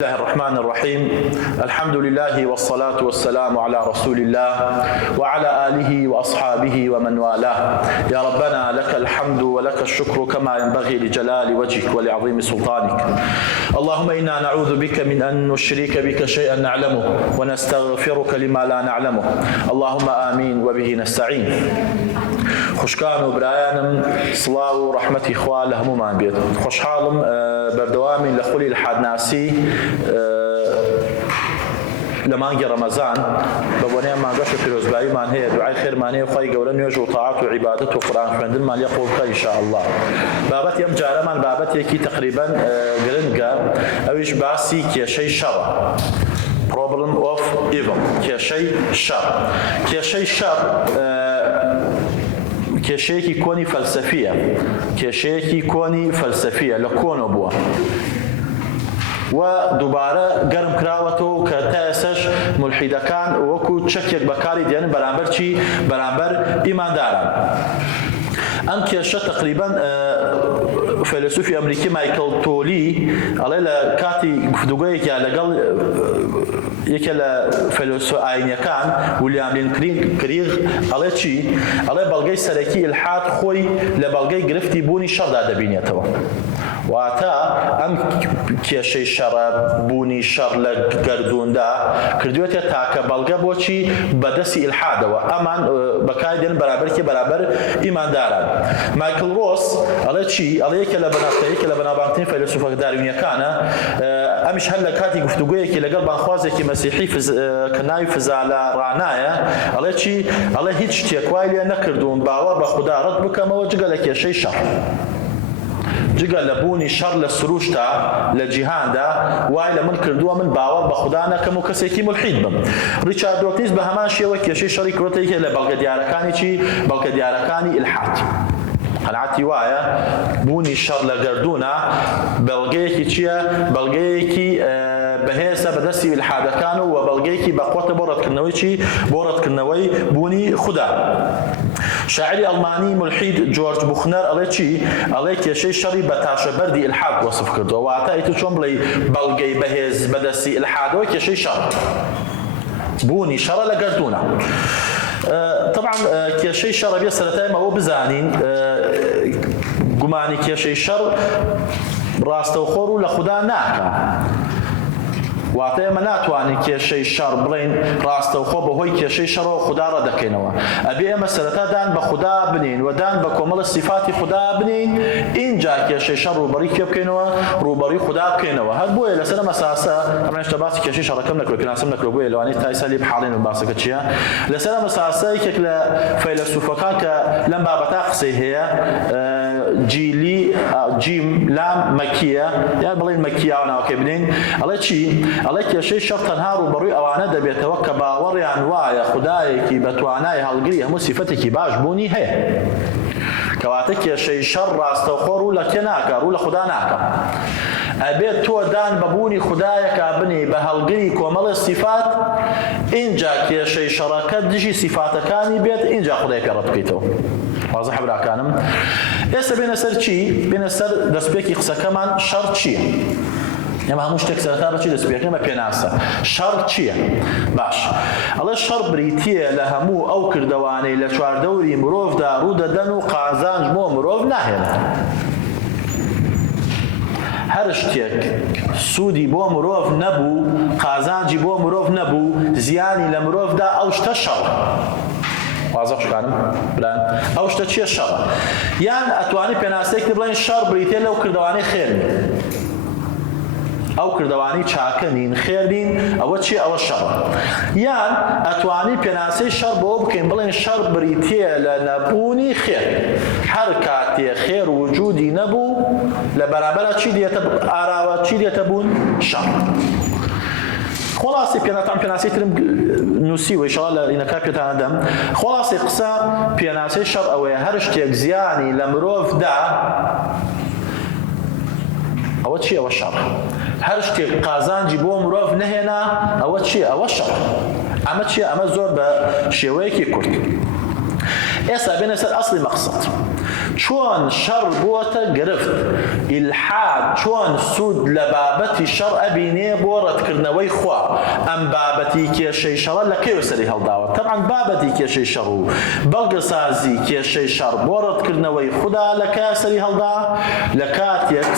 بسم الله الرحمن الرحيم. الحمد لله والصلاة والسلام على رسول الله وعلى آله وأصحابه ومن والاه. يا ربنا لك الحمد ولك الشكر كما ينبغي لجلال وجهك ولعظيم سلطانك. اللهم إنا نعوذ بك من أن نشرك بك شيئا نعلمه ونستغفرك لما لا نعلمه. اللهم آمين وبه نستعين. خوشکان و برایانم سڵاو و ڕەحمەتی خوا لە هەموومان بێت. خۆشحاڵم بەردەوامی لە خولی الحادناسی لە مانگی ڕەمەزان بە بۆنەیان مانگەش و پیرۆزباییمان هەیە، دوعای خێرمان هەیە، خوای گەورە نوێژ و تاعات و عیبادەت و قورئان خوێندنمان لێ قبوڵ بکە ئینشاءالله. بابەتی ئەم جارەمان بابەتێکی تقریباً گرنگە، ئەویش باسی کێشەی شەڕە. Problem of evil. کێشەی شەڕ. کێشەی شەڕ کێشەیەکی کۆنی فەلسەفیە، کێشەیەکی کۆنی فەلسەفیە لە کۆنەوە بووە و دووبارە گەرم کراوەتەوە کە تا ئێسش مولحیدەکان وەکو چەکێک بەکاری دێنن بەرامبەر چی؟ بەرامبەر ئیمانداران. ئەم کێشە تقریباً فەیلسوفی ئەمریکی مایکل تۆلی ئەڵێ لە کاتی گفتوگۆیەکە لەگەڵ یەکێ لە فەیلسوف ئاینیەکان ویلیام لین کریغ ئەڵێ چی؟ ئەڵێ بەڵگەی سەرەکی ئیلحاد خۆی لە بەڵگەی گرفتی بوونی شەڕدا دەبینێتەوە. واتە ئەم کێشەی شەڕە، بوونی شەڕ لە گەردووندا کردوێتە تاکە بەڵگە بۆچی بەدەستی ئیلحادەوە ئەمان بەکاری دێن بەرامبەرکێ بەرامبەر ئیمانداران. مایکل ڕۆس ئەڵێ چی؟ ئەڵێ یەکێ لە بەناوبانگترین فەیلسوفە داروینیەکانە، ئەمیش هەر لە کاتی گفتوگۆیەکی لەگەڵ بانخوازێکی مەسیحی کە ناوی فزالە ڕانایە، ئەڵێ چی؟ ئەڵێ هیچ شتێک وای لێ نەکردوم باوەڕ بە خودا ڕەت بکەمەوە جگە لە کێشەی شەڕ، جگە لە بوونی شەڕ لە سروشتا لە جیهاندا وای لە من کردووە من باوەڕ بە خودا نەکەم و کەسێکی مولحید بم. ریچارد دۆکنیز بە هەمان شێوە کێشەی شەڕی کردوتە یەکێک لە بەڵگە دیارەکانی چی؟ بەڵگە دیارەکانی ئیلحاد. قەناعەتی وایە بوونی شەڕ لە گەردوونە بەڵگەیەکی چییە؟ بەڵگەیەکی بەهێزە بەدەستی ئیلحادەکان و بەڵگەیەکی بەقوتە بۆ ڕەتکردنەوەی چی؟ بۆ ڕەتکردنەوەی بوونی خودا. شاعری ئەڵمانی مولحید جۆرج بوخنەر ئەڵێ چی؟ ئەڵێ کێشەی شەڕی بە تاشەبەردی ئیلحاد وەسف کردووە. واتە ئیتر چۆن بڵێ بەڵگەی بەهێز بەدەستی ئیلحادەوە کێشەی شەڕ، بوونی شەڕە لە گەردوونە. طبعا کێشەی شەڕە بێ سەرەتای ئەوە بزانین گومانی کێشەی شەڕ ڕاستەوخۆڕ و لە خودا ناکە. واتە ئێمە ناتوانین کێشەی شەڕ بڵێن ڕاستەوخۆ بەهۆی کێشەی شەڕەوە خودا ڕەدەکەینەوە. ئەبێ ئێمە سەرەتا دان بە خودا بنین و دان بە کۆمەڵە سیفاتی خودا بنین، اینجا کێشەی شەڕ ڕوبەڕی کێ بکەینەوە؟ ڕوبەڕی خودا بکەینەوە. هەر بۆیە لەسەر ئەساسە ئەمە هێشتا باسی کێشەی شەڕەکەم نەکرد، پێناسم نەکرد، بۆیە لەوانەیە تا ئێستا لێ بحاڵێن و باسەکە چییە؟ لەسەر ئەم ئەساسە یەکێک لە فەیلسوفەکان کە لەم بابەتا قسەی هەیە، جیلی جیم لام مەکیە، یان بڵێن مەکیاوە ناوەکەی بنین، ئەڵێ چی؟ ئەڵێ کێشەی شەڕ تەنها ڕوبەڕووی ئەوانە دەبێتەوە کە باوەڕیان وایە خودایەکی بە توانای هەڵگری هەموو سیفەتێکی باش بوونی هەیە. کەواتە کێشەی شەڕ ڕاستەوخۆ ڕوو لە کێ ناکە؟ ڕوو لە خودا ناکە. ئەبێت تۆ دان بە بوونی خودایەکە بنی بە هەڵگری کۆمەڵە سیفات، اینجا کێشەی شەڕەکە دژی سیفاتەکانی بێت، اینجا خودای پێ ڕەت بکەیتەوە. وازح براکانم. ئێستا بێنە سەر چی؟ بێنە سەر دەستپێکی قسەکەمان. شەڕ چییە؟ ئێمە هەموو شتێک سەرەتا بەچی دەستپێکەکەین بە پێناسە. شەڕ چییە؟ باش. ئەڵێ شەڕ بریتیە لە هەموو ئەو کردەوانەی لە چواردەوری مرۆڤدا ڕوو دەدەن و قازانج بۆ مرۆڤ ناهێنن. هەر شتێک سوودی بۆ مرۆڤ نەبوو، قازانجی بۆ مرۆڤ نەبوو، زیانی لە مرۆڤدا، ئەو شتە شەڕ. واضح شکانم؟ بلان ئەو شتە چییە؟ شەڕە. یان ئەتوانی پێناسەیەکی بڵێن شەڕ بریتیە لەو کردەوانەی خێر نین، ئەو کردەوانی چاکە نین، خێر نین، ئەوە چییە؟ ئەوە شەڕە. یان ئەتوانی پێناسەی شەڕ بۆ بکەین بڵێن شەڕ بریتیە لە نەبوونی خێر. هەر کاتێ خێر وجودی نەبوو لە بەرامبەرە چی دێتە ئاراوە؟ چی دێتە بوون؟ شەڕ. خلاصی پێناسی ترم نووسیوە ئینشاڵڵا لە ڕینەکە پێتان دەم. خلاصی قسە پێناسەی شەڕ ئەوەیە هەر شتێک زیانی لە مرۆڤدا ئەوە چی؟ ئەوە شەڕ. هەر شتێک قازانجی بۆ مرۆڤ نەهێنا، ئەوە چییە؟ ئەوە شەڕ. ئەمە چییە؟ ئەمە زۆر بە شێوەیەکی کورت ئێستا بێنە سەر ئەسڵی مەقسەد چۆن شەڕ بۆتە گرفت ئیلحاد چۆن سوود لە بابەتی شەڕ ئەبینێ بۆ ڕەتکردنەوەی خوا ئەم بابەتی کێشەی شەڕە لە کێوە سەری هەڵداوە تەبعاً بابەتی کێشەی شەڕ و بەڵگەسازی کێشەی شەڕ بۆ ڕەتکردنەوەی خوددا لە کای سەری هەڵدا لە کاتێک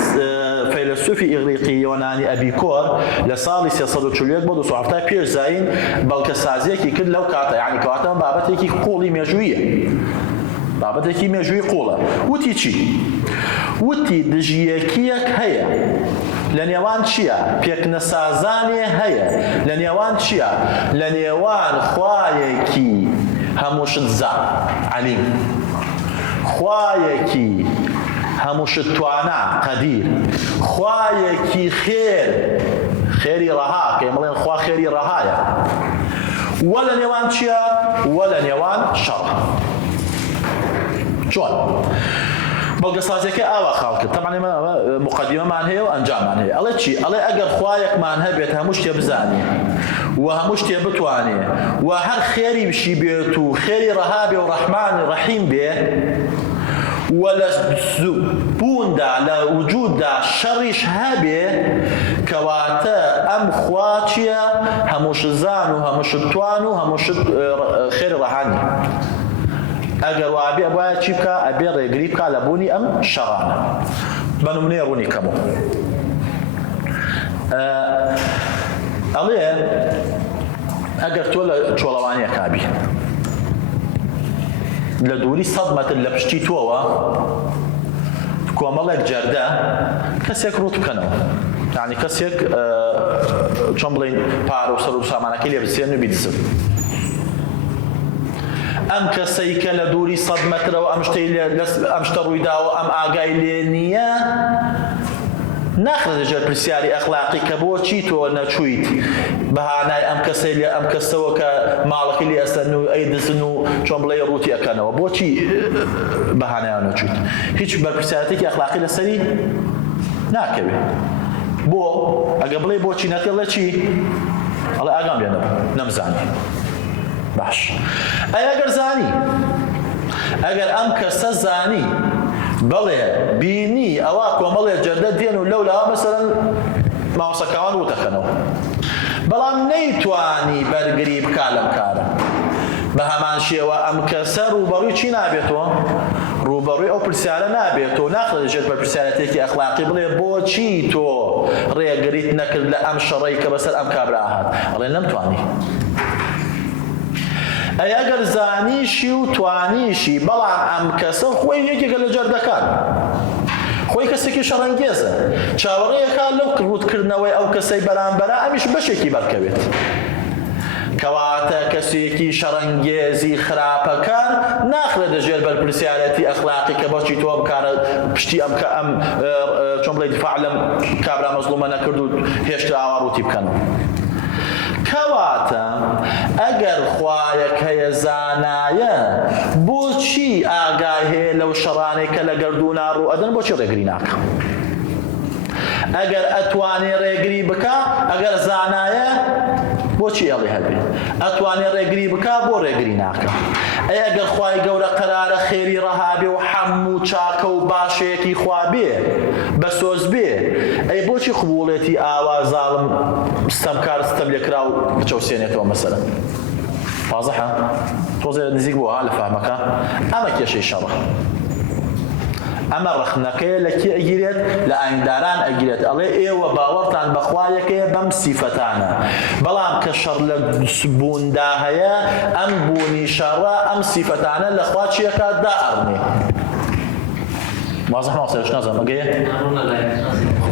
فەیلسوفی ئیغریقی یۆنانی ئەبیکۆر لە ساڵی 341 بۆ 270 پێش زاین بەڵگەسازیەکی کرد لەو کاتە یعنی کەواتە بابەتێکی قوڵی مێژوویە بابەتێکی مێژووی قوڵە وتی چی؟ وتی دژیەکیەک هەیە لە نێوان چییە؟ پێکنەسازانێ هەیە لە نێوان چییە؟ لە نێوان خوایەکی هەموو شت زان عەلیم خوایەکی هەموو شت توانا قەدیر خوایەکی خێری ڕەها کە ئێمەڵێن خوا خێری ڕەهایە وە لە نێوان چییە؟ وە لە نێوان شەڕ چۆن؟ بەڵگەسازیەکە ئاوا خاڵ کرد تەمەن ئێمە مقەدیمەمان هەیە و ئەنجاممان هەیە ئەڵێ چی؟ ئەڵێ ئەگەر خوایەکمان هەبێت هەموو شتێ بزانێ و هەموو شتێ بتوانێ و هەر خێری بشی بێت و خێری ڕەها بێ و ڕەحمانی ڕەحیم بێ و لە بووندا لە وجوددا شەڕیش هەبێ کەواتە ئەم خوا چییە؟ هەموو شت زان و هەموو شت توان و هەموو شت خێری ڕەحانی ئەگەر وابێ باید چی بکە؟ ئەبێ ڕێگری بکە لە بوونی ئەم شەڕانە بە نمونەیە ڕوونی کەمەوە ئەڵێ ئەگەر تۆ لە چۆڵەوانەیە کابی لە دووری 100 مەتر لە پشتی تۆوە کۆمەڵێک جەردە کەسێک ڕوت بکەنەوە یعنی کەسێک چۆن بڵێن پارە و سەر و سامانەکەی لێ بسێن و بیدزن ئەم کەسەی کە لە دووری 100 مەترەوە ئەم شتە ڕوویداوە ئەم ئاگای لێ نییە ناخرێت لەژێر پرسیاری ئەخلاقی کە بۆچی تۆ نەچوویت بەهانای ئەم کەسەی لێ ئەم کەسەوە کە ماڵەکەی لێ ئەستەن و ئەیدزن و چۆن بڵێ ڕووتی ئەکەنەوە بۆچی بەهانایان نەچوویت هیچ بەرپرسیارەتێکی ئەخلاقی لەسەری ناکەوێت بۆ ئەگە بڵێ بۆچی نەکەڵێ چی؟ ئەڵێ ئاگام لێنەوە نەمزانی باش ئەگەر زانی ئەگەر ئەم کەسە زانی بەڵێ بینی ئەوە کۆمەڵێ جەردە دێن و لەولاوە مەسەرەن ماوەسەکەوان وتەکەنەوە بەڵام نەیتوانی بەرگری بکا لەم کارە بە هەمان شێوە ئەم کەسە ڕوبەڕووی چی نابێتەوە؟ ڕوبەڕووی ئەو پرسیارە نابێتەوە ناخرێت لەژێر بە پرسیارەتێکی ئەخلاقی بڵێ بۆچی تۆ ڕێگریت نەکرد لە ئەم شەڕەی کە بەسەر ئەم کابرا هات ئەڵێ نەمتوانی ئەگەر زانیشی و توانیشی بەڵام ئەم کەسە خۆی یەکێکە لە جەردەکان خۆی کەسێکی شەڕەنگێزە چاوەڕێیەکە لەو ڕوودکردنەوەی ئەو کەسەی بەرامبەرە ئەمیش بەشێکی بەرکەوێت کەواتە کەسێکی شەڕەنگێزی خراپەکار ناخرێت لەژێر بەرپرسیارەتی ئەخلاقی کە بەچی تۆ بکارە پشتی ئەم کە ئەم چۆن بڵێ دیفاع لەم کابرا مەزلومە نەکرد و هێشتا ئاوا ڕووتی بکەنەوە کەواتە ئەگەر خوایەک هەیە زانایە بۆچی ئاگای هەیە لەو شەڕانەی کە لە گەردوونا ڕوو ئەدەن بۆچی ڕێگری ناکە ئەگەر ئەتوانێ ڕێگری بکە ئەگەر زانایە بۆچی ئەڵێ هەبێ ئەتوانێ ڕێگری بکە بۆ ڕێگری ناکە ئەگەر خوای گەورە قەرارە خێری ڕەهابێ و هەموو چاکە و باشەیەکی خوا بێ بەسۆز بێ ئەی بۆچی قبوڵێتی ئاوا زاڵم ستەمکار ستەم لێکرا و بچەوسێنێتەوە مەسەلە واضحە تۆزێ نزیک بووە لە فەهمەکە ئەمە کێشەی شەڕە ئەمە ڕەخنەکەیە لە کێ ئەگیرێت لە ئاینداران ئەگیرێت ئەڵێ ئێوە باوەڕتان بەخوایەکەیە بەم سیفەتانە بەڵام کە شەڕ لە بووندا هەیە ئەم بوونی شەڕە ئەم سیفەتانە لە خوا چیەکە دائەڕنێ واضح ناصر ايش نظر اجيه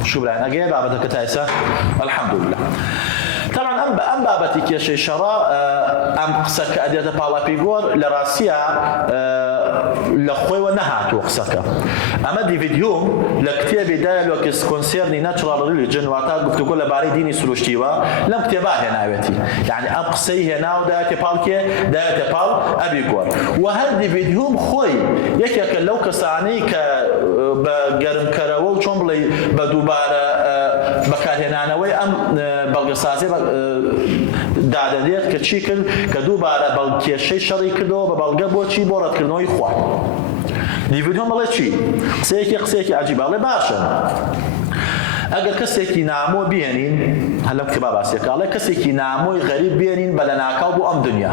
شو بلاين اجيه بابتك تايسه الحمد لله طبعا ام بابتي كيشي شرا ام قسك اديته بالا بيغور لراسيا لخوي ونهاتو قسك اما دي فيديو لكتاب دايلوكس كونسيرني ناتشرال ريليجن واتا قلت كل باري ديني سلوشتيوا لم كتابه هنا بيتي يعني ام قسي هنا ودايته بالكي دايته بال ابي غور وهذا فيديو خوي يكك لو كساني ك بگرم کراوە و چۆن بڵێ بە دووبارە بەکارهێنانەوەی ئەم بەڵگەسازی دادەدێت کە چی کرد کە دووبارە بەڵکێشەی شەڕی کردەوە بە بەڵگە بۆچی بۆ ڕەتکردنەوەی خوا. دیڤید هۆم بڵێ چی؟ قسەیەکی عەجیبە، بڵێ باشە ئەگەر کەسێکی نامۆ بێنین هەلە کتێبا باسیەکە، ئەڵێ کەسێکی نامۆی غەریب بێنین بە لە ناکاو بۆ ئەم دنیا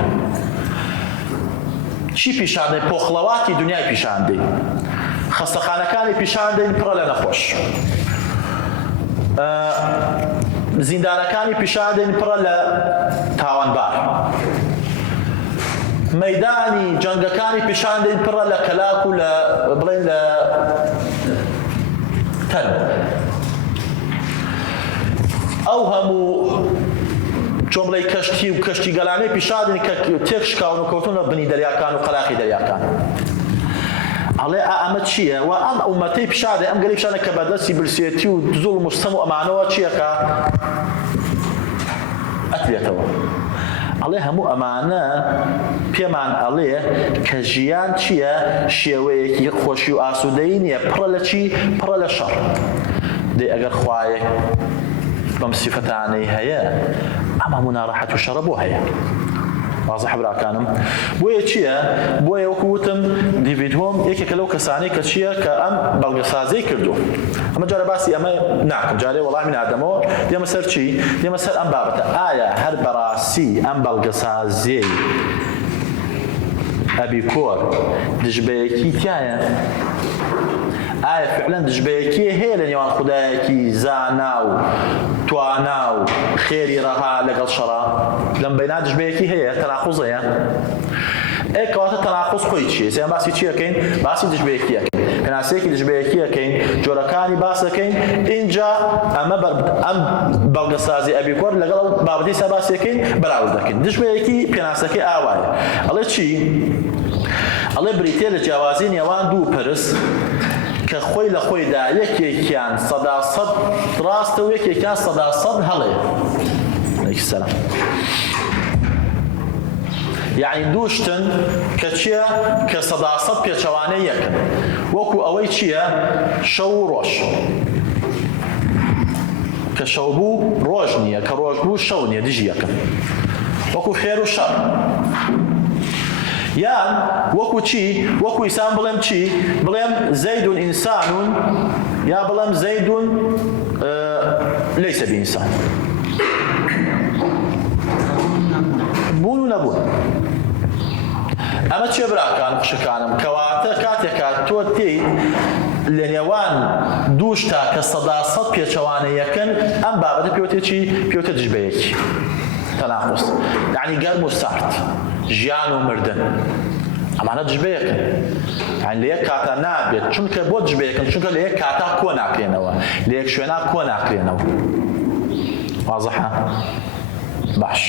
چی پیشاندەی؟ پۆخڵەواتی دنیای پیشاندەی، خەستەخانەکانی پیشاندەین پڕە لە نەخۆش، زیندانەکانی پیشاندەین پڕە لە تاوانبار، مەیدانی جەنگەکانی پیشاندەین پڕە لە کەلاک و لە بڵێن لە تەرم. ئەو هەموو جۆمڵەی کەشتی و کەشتی گەلانەی پیشاندەین کە تێک شکاون و کەوتون لە بنی دەریاکان و قەلاقی دەریاکان. ئەڵێ ئەمە چییە؟ و ئەم ئومەتەی پیشاندەی ئەم گەلی پیشاندە کە بەدەستی برسێتی و زوڵم و ستەم و ئەمانەوە چییەکە؟ ئەترێتەوە. ئەڵێ هەموو ئەمانە پێمان ئەڵێ کە ژیان چییە؟ شێوەیەکی خۆشی و ئاسوودەیی نییە، پڕە لە چی؟ پڕە لە شەڕ. دەی ئەگەر خوایە بەم سیفەتانەی هەیە ئەم هەموو ناڕەحەت و شەڕە بۆ هەیە. واضح براکانم؟ بۆیە چییە؟ بۆیە وەکو وتم دیڤید هۆم یەکێکە لەو کەسانەی کە چییە کە ئەم بەڵگەسازیی کردو. ئەمە جارە باسی ئەمە ناکەم، جارێ وەڵامی نادەمەوە، دێمە سەر چی؟ دێمە سەر ئەم بابەتە. ئایا هەر بەڕاستی ئەم بەڵگەسازیی ئەبی کۆر دژبەیەکی تایە؟ ئایا فعلا دژبەیەکی هەیە لە نێوان خودایەکی زانا و توانا و خێری ڕەها لەگەڵ شەڕا؟ لەم بەینا دژبەیەکی هەیە؟ تەناقوز هەیە؟ کەواتە تەناقوز خۆی چییە؟ سێیان باسی چی ئەکەین؟ باسی دژبەیەکیەکەین، پێناسەیەکی دژبەیەکی ئەکەین، جۆرەکانی باس ئەکەین. ئینجا ئەمە ئەم بەڵگەسازی ئەبی کۆر لەگەڵ بابەتی سا باسی ئەکەین بەراورد دەکەین. دژبەیەکی پێناسەکەی ئاوایە. ئەڵێ چی؟ ئەڵێ بریتێ لە جیاوازی نێوان دوو پرس کە خۆی لە خۆیدا یەکێکیان 100% ڕاستە و یەکێکیان 100% هەڵەیە. عەلەیکس سەلام. یعنی دوو شتن کە چییە؟ کە 100% پێچەوانەی یەکن. وەکو ئەوەی چییە؟ شەو و ڕۆژ. کە شەو بوو ڕۆژ نییە، کە ڕۆژ بوو شەو نییە، دژی یەکن. وەکو خێر و شەڕ. یان وەکو چی؟ وەکو ئیسان بڵێم چی؟ بڵێم زەیدون ئینسانون، یا بڵێم زەیدون لەیسە بئینسان. بوون و نەبوون. ئەمە چێ براکانم خوشەکانم؟ کەواتە کاتێکا تۆ تێیت لە نێوان دوو شتا کە 100% پێچەوانەیەکن، ئەم بابەتە پێوتێ چی؟ پێوتە دژبەیەکی. تەناقوز. یعنی گەرم و سارد، ژیان و مردن. ئەمانە دژبەیەکن. یعنی لە یەک کاتا نابێت، چونکە بۆ دژبەیەکن؟ چونکە لە یەک کاتا کۆ ناکرێنەوە، لە یەک شوێنە کۆ ناکرێنەوە. واضحە؟ باش.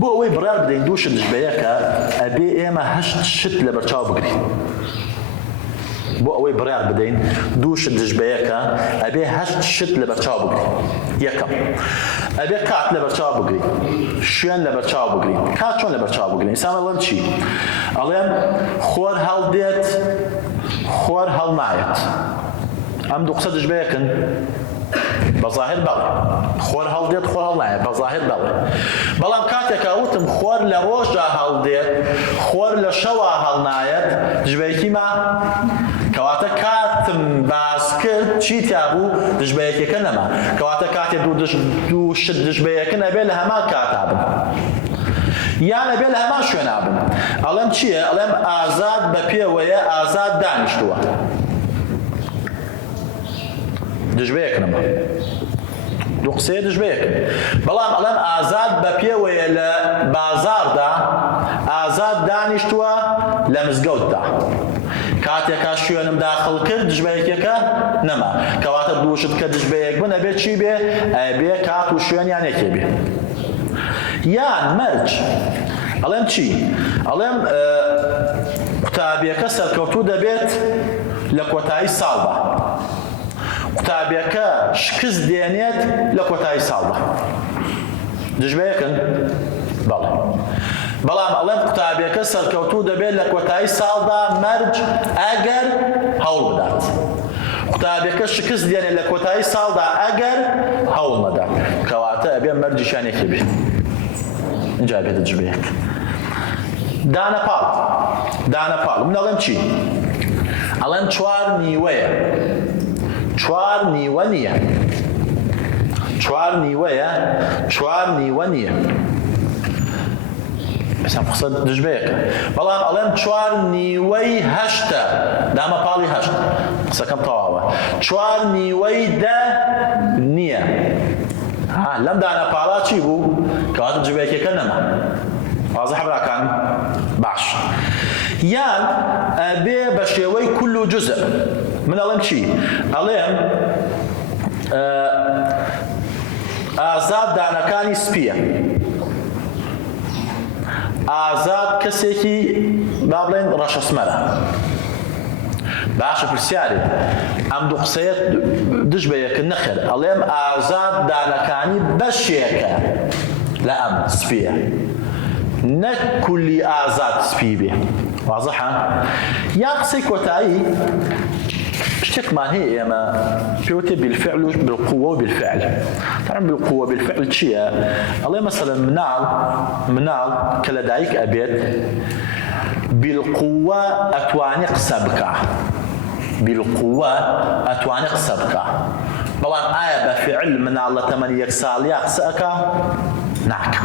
بۆ ئەوەی بڕیار بدەین دوو شت دژبەیەکە، ئەبێ ئێمە 8 شت لە بەرچاو بگرین. بۆ ئەوەی بڕیار بدەین دوو شت دژبەیەکە، ئەبێ 8 شت لە بەرچاو بگرین. یەکەم، ئەبێ کات لە بەرچاو بگرین، شوێن لە بەرچاو بگرین. کات چۆن لە بەرچاو بگرین؟ ئێستا ئەڵێم چی؟ ئەڵێم خۆر هەڵدێت، خۆر هەڵنایەت. ئەم دوو قسە دژبەیەکن؟ بەظاهر بەڵێ. خۆر هەڵدێت، خۆر هەڵنایەت، بەظاهر بەڵێ. بەڵام کاتێکا وتم خۆر لە ڕۆژدا هەڵدێت، خۆر لە شەوا هەڵنایەت، دژبەیەکی ما؟ کەواتە کاتم باس کرد چی تیا بوو؟ دژبەیەکێکە نەما. کەواتە کاتێ دوو شت دژبەیەکن ئەبێ لە هەمان کاتا بن، یان ئەبێ لە هەمان شوێنا بن. ئەڵێم چییە؟ ئەڵێم ئازاد بە پێوەیە ئازاد دانیشتووە. دژبەیەک نەما. دوو قسەیە دژبەیەکن. بەڵام ئەڵێم ئازاد بە پێوەیە لە بازاردا، ئازاد دانیشتووە لە مزگەوتدا. کاتێکا شوێنم داخڵ کرد دژبەیەکێکە نەما. کەواتە دوو شت کە دژبەیەک بن ئەبێ چی بێ؟ ئەبێ کات و شوێنیان یەکێ بێ. یان مەرج. ئەڵێم چی؟ ئەڵێم قوتابیەکە سەرکەوتوو دەبێت لە کۆتایی ساڵدا. قوتابیەکە شکست دێنێت لە کۆتایی ساڵدا. دژبەیەکن؟ بەڵێ. بەڵام ئەڵێم قوتابیەکە سەرکەوتوو دەبێت لە کۆتایی ساڵدا مەرج ئەگەر هەوڵ بدات. قوتابیەکە شکست دێنێت لە کۆتایی ساڵدا ئەگەر هەوڵ نەدات کەواتە ئەبێ مەرجیشانێکی بێ اینجا بێتە جبەیەک دانەپاڵ من ئەڵێم چی؟ ئەڵێم چوار نیوەیە چوار نیوە نییە چوار نیوە نییە بەسام قسە دژبەیەکە بەڵام ئەڵێم چوار نیوەی هەشتە دامەپاڵی هەشت قسەکەم تەواوە چوار نیوەی دە نییە لەم دانەپاڵا چی بوو؟ کەواتە جبەیەکەکە نەما واضح براکان باش یان ئەبێ بە شێوەی كل و جزء من ئەڵێم چی؟ ئەڵێم ئازاد دانەکانی سپیە ئازاد کەسێکی با بڵێن ڕەشەسمەرە باشە پرسیارێ ئەم دوو قسەیە دژ بە یەکن نەخێر ئەڵێم ئازاد دانەکانی بەشێکە لە ئەم سپیە نەک کولی ئازاد سپی بێ واضحە یا قسەی کۆتایی شتێکمان هەیە ئێمە پێوتێ بالفعل و بالقوة و بالفعل طبعا بالقوة بالفعل چییە؟ ئەڵێ مەسەلەن مناڵ کە لە دایک ئەبێت بالقوة ئەتوانێ قسە بکە بالقوة ئەتوانێ قسە بکە بەڵام ئایا بە فعل مناڵ لە تەمەنی 1 ساڵیە قسە ئەکا؟ ناکە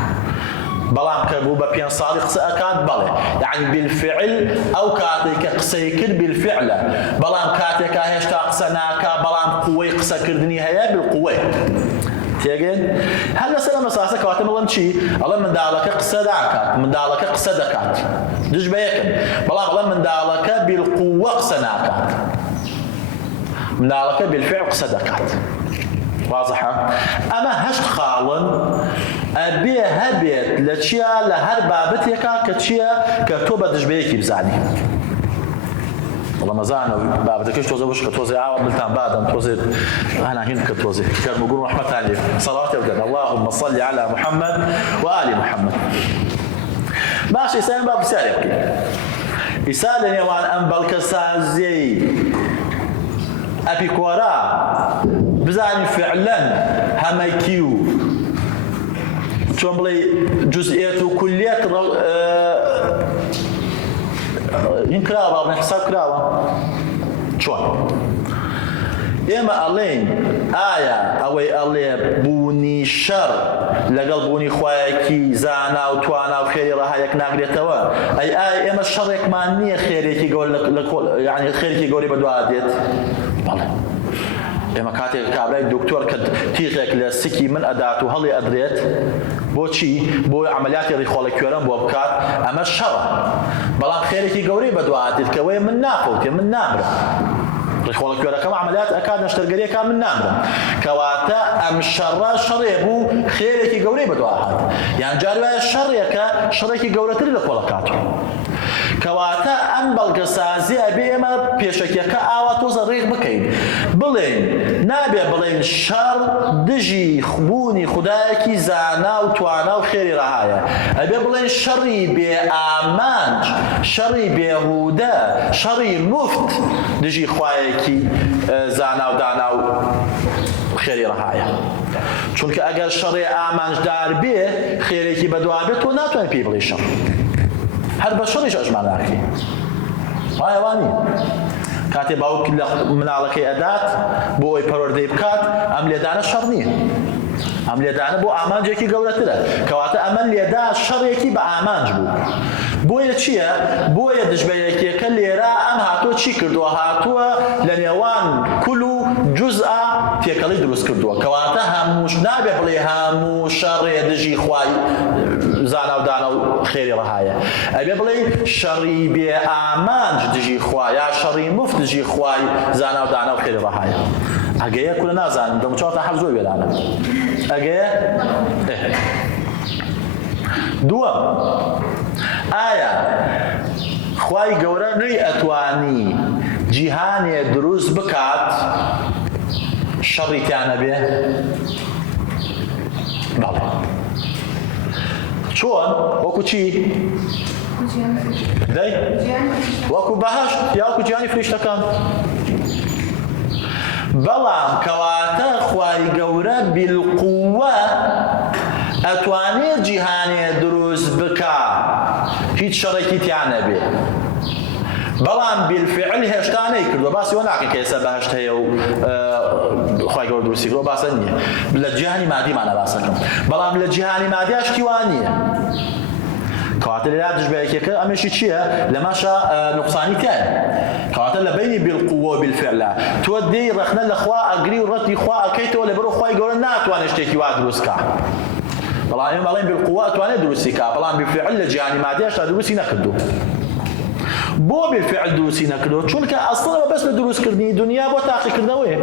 بەڵام کە بوو بە 5 ساڵی قسە ئەکات بەڵێ یعنی بالفعل ئەو کاتێککە قسەی کرد بالفعلە بەڵام کاتێکا هێشتا قسە ناکا بەڵام قووەی قسەکردنی هەیە بالقووە تێگەن هەر لەسەر ئەمە ساسە کەواتە بڵێم چی؟ ئەڵێ منداڵەکە قسە ناکات منداڵەکە قسە دەکات دژ بە یەکن بەڵام ئەڵێ منداڵەکە بالقووە قسە ناکات منداڵەکە بالفعل قسە دەکات واضحة أما هشت خاڵن ئەبێ هەبێت لە چیا لە هەر بابەتێکا کە چییە کە تۆ بە دژبەیەکی بزانی وڵا مەزانە بابەتەکەش تۆزە بش کە تۆزێ ئاوە بلتان بادەم تۆزێ هەناهین کە تۆزێ کەرمگون ڕەحمەتان لێ سەڵاوات بدەن اللهم صل على محمد وآل محمد باش ئێستا با پرسیارێک بکەین ئیسا لە نێوان ئەم بەڵکە سازیەی ئەپیکۆرا بزانین فعلەن هەمەکی و چۆن بڵێ جزئیەت و کولیەت این کراوە بڵێن حساب کراوە چۆن ئێمە ئەڵێن ئایا ئەوەی ئەڵێ بوونی شەڕ لەگەڵ بوونی خوایەکی زانا و توانا و خێری ڕەهایەک ناگرێتەوە ئەیا ئێمە شەڕێکمان نییە خێرێکی یعنی خێرێکی گەوری بەدوا دێت بەڵێ ئێمە کاتێک کابرای دکتۆر کە تیغێک لە سکی من ئەدات و هەڵی ئەدرێت بۆچی؟ بۆ عملیاتی ڕیخۆڵە کوێرەم بۆ بکات ئەمە شەڕە بەڵام خێرێکی گەورەی بەدوادێت کەوەیە من ناخەوتێ من نامرم ڕیخۆڵە کوێرەکەم عملیات ئەکات نەشتەرگەریەکە من نامرم کەواتە ئەم شەڕە شەڕێ بوو خێرێکی گەورەی بەدوهات یان جار وایە شەڕێکە شەڕێکی گەورەتری لە کۆڵە کاتۆ کەواتە ئەم بەڵگە سازی ئەبێ ئێمە پێشەکیەکە ئاوا تۆزە ڕێک بکەین بڵێن نابێ بڵێن شەڕ دژی بوونی خودایەکی زانا و توانا و خێری ڕەهایە ئەبێ بڵێن شەڕی بێ ئامانج شەڕی بێهودە شەڕی مفت دژی خوایەکی زانا و دانا و خێری ڕەهایە چونکە ئەگەر شەڕێ ئامانجدار بێ خێرێکی بەدوا بێت تۆ ناتوانێت پێی بڵێ شەڕ هەر بە شەڕیش ئەژمان ناکەی وایەوانی کاتێ باوک لە مناڵەکەی ئەدات بۆ ئەوی پەروەردەی بکات ئەم لێدانە شەڕ نییە ئەم لێدانە بۆ ئامانجێکی گەورەترە کەواتە ئەمە لێدا شەڕێکی بە ئامانج بوو بۆیە چییە؟ بۆیە دژبەیەکێکە لێرە ئەم هاتووە چی کردووە؟ هاتووە لە نێوان کول و جوزئە تێکەڵی دروست کردووە کەواتە هەمووش نابێ بڵێ هەموو شەڕێ دژی خوای زانا و دانا و خێری ڕەهایە ئەبێ بڵێ شەڕی بێ ئامانج دژی خوای یا شەڕی مفت دژی خوای زانا و دانا و خێری ڕەهایە ئەگەیە کولە نازانم دەمچواتە هەر زۆر وێرانە ئەگەیە دووەم ئایا خوای گەورە نەی ئەتوانی جیهانێ دروست بکات شەڕی تیانە بێ؟ بەڵێ چۆن؟ وەکو چی؟ دەی؟ وەکو بەهەشت یا وەکو جیهانی فریشتەکان بەڵام کەواتە خوا خواي قورة بالقوة أتواني جهاني دروس بكا هيت شركي تيانا بي بلان بالفعل هشتاني كردو باسي وناكي كيسا بهشت هيو خواي قورة دروسي كردو باسنية لجهاني مادي معنا باسكم بلان لجهاني مادي اشتوانية كواتل لا تشبه كيك امشي شيء لماشا نقصاني تاعي كواتل لبيني بالقوه بالفعل تودي رخنا الاخوا اجري ورتي اخوا كيتو ولا برو اخوا يقول لنا تو انا اشتكي وادروسكا والله مالين بالقوه تو انا دروسيكا بلان بالفعل لجاني ما ديش دروسي نكدو بو بالفعل دروسي نكدو چونك اصلا بس دروس كردني دنيا بو تحقيق كردوي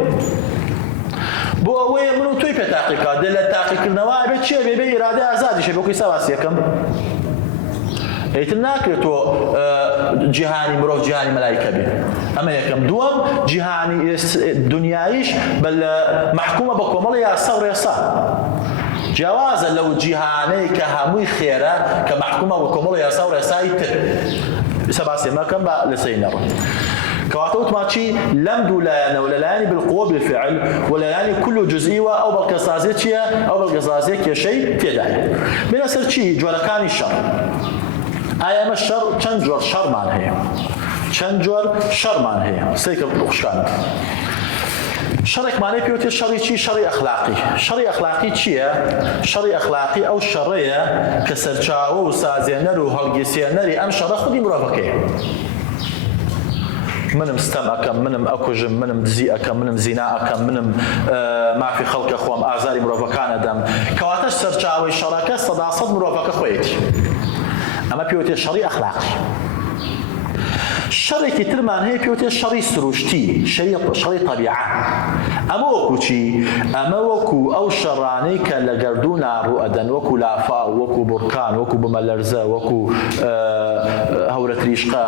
بو وي منو توي بتحقيق دل التحقيق كردوا ابي شيء بي اراده ازادي شي بو كيسا كم ايتناكرتو جهاني مروف جهاني ملائكه بي اما يكم دوم جهاني دنيايش بل محكومه بكم يا صور يا صار جوازا لو جهاني كهمي خيره كمحكومه بكم يا صور يا سايت سباسي ما كان لسينر كواتوت ماتشي لم دولانا ولا لاني بالقوه بالفعل ولا لاني كل جزئيه او بالقصازيتيا او بالقصازيك شيء تدعي من اصل شيء جوالكاني الشر آیا شر چند جور شر مان هي چند جور شر مان هي سيك خوشكان شرك معنی پیوتی شری چی شری اخلاقی شری اخلاقی چیه شری اخلاقی او شریه کسرچاو و سازینر و هلگیسینری ام شر خودی مرافقه منم استم اكم منم اكوجم منم دزي اكم منم زنا اكم منم ما في خلق اخوام ازاري مرافقان ادم كواتش سرچاوي شراكه صداصد مرافقه خويتي اما پیوتی شری اخلاقی شری که ترمان هی پیوتی شری سروشتی شری طبیعه اما وکو چی اما وکو او شرانی که لگردونا رو ادن وکو لافا وکو برکان وکو بملرزه وکو هورت ریشقه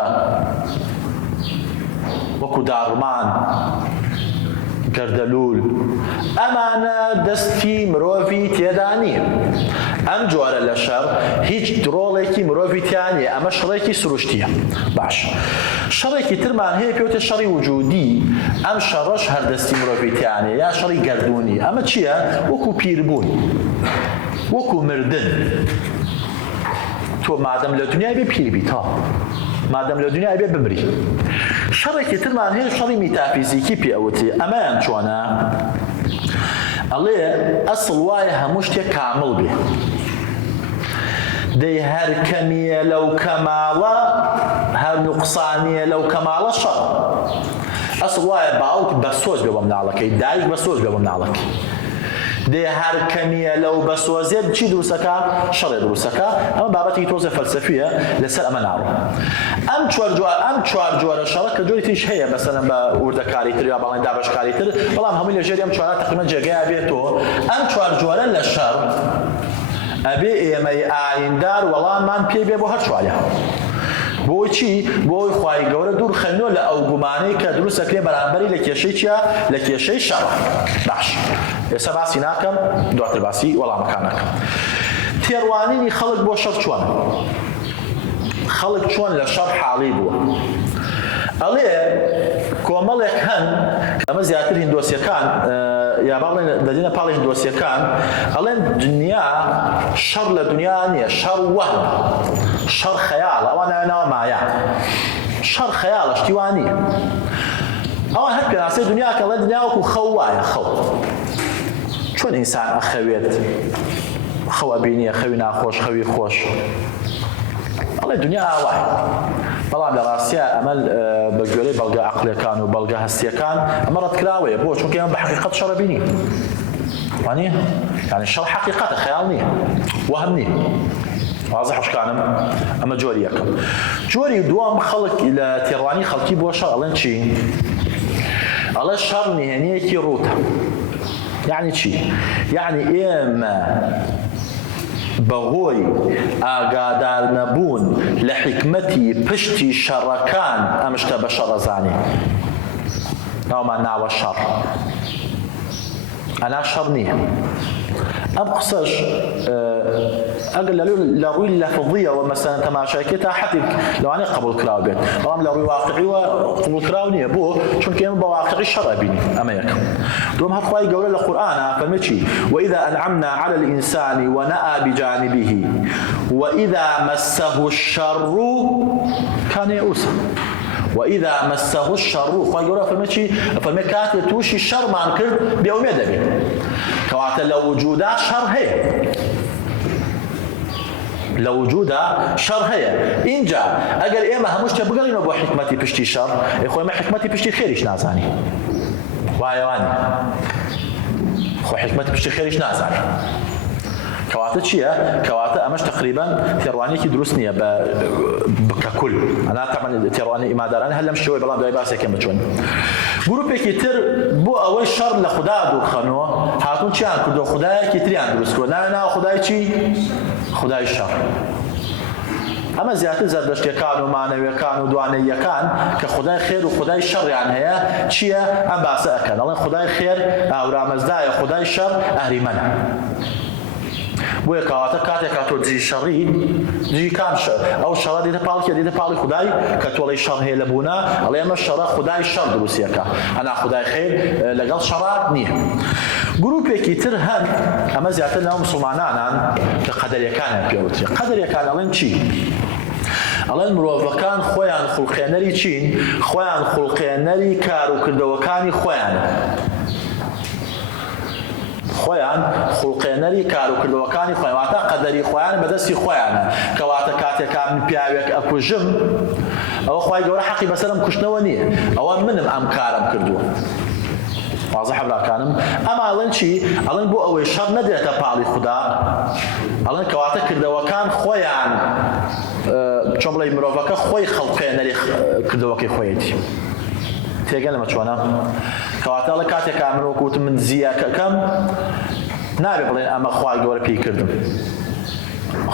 وكو دارمان كردلول أمانة دستي مروفي تيداني أم جوار للشر هيج دروليكي مروفي تاني أما شريكي سروشتية باش شريكي ترمان هي بيوت الشري وجودي أم شرش هر دستي مروفي تاني يا شري قردوني أما تشيا وكو بيربون وكو مردن تو مادم لدنيا بي بير بيتا مادام لدنيا أبي بمري شركة ترمان هي شري ميتافيزيكي بيأوتي أمان شوانا الله أصل وايه همشتي كامل به دي هر كمية لو كمالة هر نقصانية لو كمالة شر أصل وايه باوك بسوز بمنعلك دايش بسوز بمنعلك دي هر كمية لو بسوزيد چی دروسكا شر دروسكا اما بابتي توزه فلسفيه لسر اما نارو ام چوار جوار شر كجوري تيش هي مثلا با وردكاري تر يا بالان دابش كاري تر بلام همي لجيري ام چوار تقريبا جگه ابيتو ام چوار جوار للشر ابي امي عيندار والله من بي بي بو هر چواليا بۆ چی بۆی خوای گەورە دوور خەنۆ لە ئەو گومانەی کە دروستەکرێ بەرامبەری لە کێشەی چیە لە کێشەی شەڕ باش ئێستا باسی ناکەم دواتر باسی وەڵامەکان ناکەم تێڕوانینی خەڵک بۆ شەڕ چۆنە خەڵک چۆن لە شەڕ حاڵی بووە ئەڵێ کۆمەڵێک هەن ئەمە زیاتر هیندۆسیەکان یا باڵێن دەدێنە پاڵی هیندۆسیەکان ئەڵێن دنیا شەڕ لە دنیا نییە شەڕ وەهم شەڕ خەیاڵە ئەوە ناوێنەوە مایە شەڕ خەیاڵە شتیوان نییە ئەوان هەر پێناسەی دنیاکە ئەڵێ دنیا وەکو خەو وایە خەو چۆن ئینسان ئەخەوێت خەو ئەبینیە خەوی ناخۆش خەوی خۆش ئەڵێ دنیا ئاوایە بەڵام لە ڕاستیە ئەمە بە گوێرەی بەڵگە عەقڵیەکان و بەڵگە هەستیەکان ئەمە ڕەتکراوەیە بۆ چونکە ئێمە بە حەقیقەت شەڕە بینین وانە یعنی شەڕ حەقیقەتە خەیاڵ نییە وەهم نییە واضح حشكانم اما جوري يكم جوري دوام خلق الى تيرواني خلقي بو شر الله شي الله شر نهنيكي روتا يعني شي يعني اما بغوي اقادار نبون لحكمتي بشتي شركان امشت بشر زاني نوما ناوى الشر انا شر نيه ئەم قسەش ئەگەر لە ڕووی لەفظیە و مەسەلەن تەماشاکێ تا حەدێک لەوانەیە قبول کراو بێت بەڵام لە ڕووی واقعیوە قبول کراو نییە بۆ چونکە ئێمە بە واقعی شەڕ ئەبینی ئەمە یەکەم دووەم هەر خوای گەورە لە قورئانە فەرمێ چی وإذا أنعمنا على الإنسان ونأى بجانبه وإذا مسه الشر كان يئوسا وإذا مسه الشر خوای گەورە فەرمێ چی فەرمێ کاتێ تووشی شەڕمان کرد بێئومێد دەبێت کەواتە لە وجودا شەڕ هەیە لە وجودا شەڕ هەیە اینجا ئەگەر ئێمە هەموو شتێ بگەڕینەوە بۆ حکمەتی پشتی شەڕ خۆی ئێمە حکمەتی پشتی خێریش نازانی وایەوانی خۆ حکمەتی پشتی خێریش نازانی کەواتە چییە؟ کەواتە ئەمەش تقریبا تێڕوانیەکی دروست نییە بکەکل ئەنا تەمەن تێڕوانی ئیماداران هەر لەم شێوەیە بەڵام دوای باسێکم بچۆن گروپێکی تر بۆ ئەوەی شەڕ لە خوددا دوورخەنەوە هاتوون چیان کردو خودایەکی تریان دروست کردو ناوێ خودای چی؟ خودای شەڕ ئەمە زیاتر زەردەشتیەکان و مانەویەکان و دوانەییەکان کە خودای خێر و خودای شەڕیان هەیە چییە؟ ئەم باسە ئەکەن ئەڵێن خودای خێر ئاورامەزدایە خودای شەڕ ئەهریمەنە بۆیە کەواتە کاتێک تۆ دژی شەڕی دژی کام ئەو شەڕە دیتە پاڵکیە دیتە پاڵی خودای کە تۆڵەی شەڕ هەیە لە بوونا ئەڵێ ئەمە شەڕە خودای شەڕ دروستیەکە ئەنا خودای خێر لەگەڵ شەڕا نییە گروپێکی تر هەن ئەمە زیاتر ناو مسلمانانان کە قەدەریەکانیان پێوترێ قەدەریەکان ئەڵێن چی؟ ئەڵێن مرۆڤەکان خۆیان خوڵقێنەری چین؟ خۆیان خوڵقێنەری کار و کردەوەکانی خۆیان خۆیان خوڵقێنەری کار و کردەوەکانی خۆیان واتە قەدەری خۆیان بەدەستی خۆیانە کەواتە کاتێکا من پیاوێک ئەکوژم ئەوە خوای گەورە حەقی بەسەرم کوشتنەوە نییە ئەوە منم ئەم کارم کردووە واضح براکانم ئەمە ئەڵێن چی؟ ئەڵێن بۆ ئەوەی شەڕ نەدرێتە پاڵی خوددا ئەڵێن کەواتە کردەوەکان خۆیان چۆن بڵێ مرۆڤەکە خۆی خەڵقێنەری کردەوەکەی خۆیەتی تێگەن لەمە چۆنە؟ کەواتە ئەڵێ کاتێکا من وەکوتم من زیاکەکەم نابێ بڵێن ئەمە خوای گەورە پێی کردم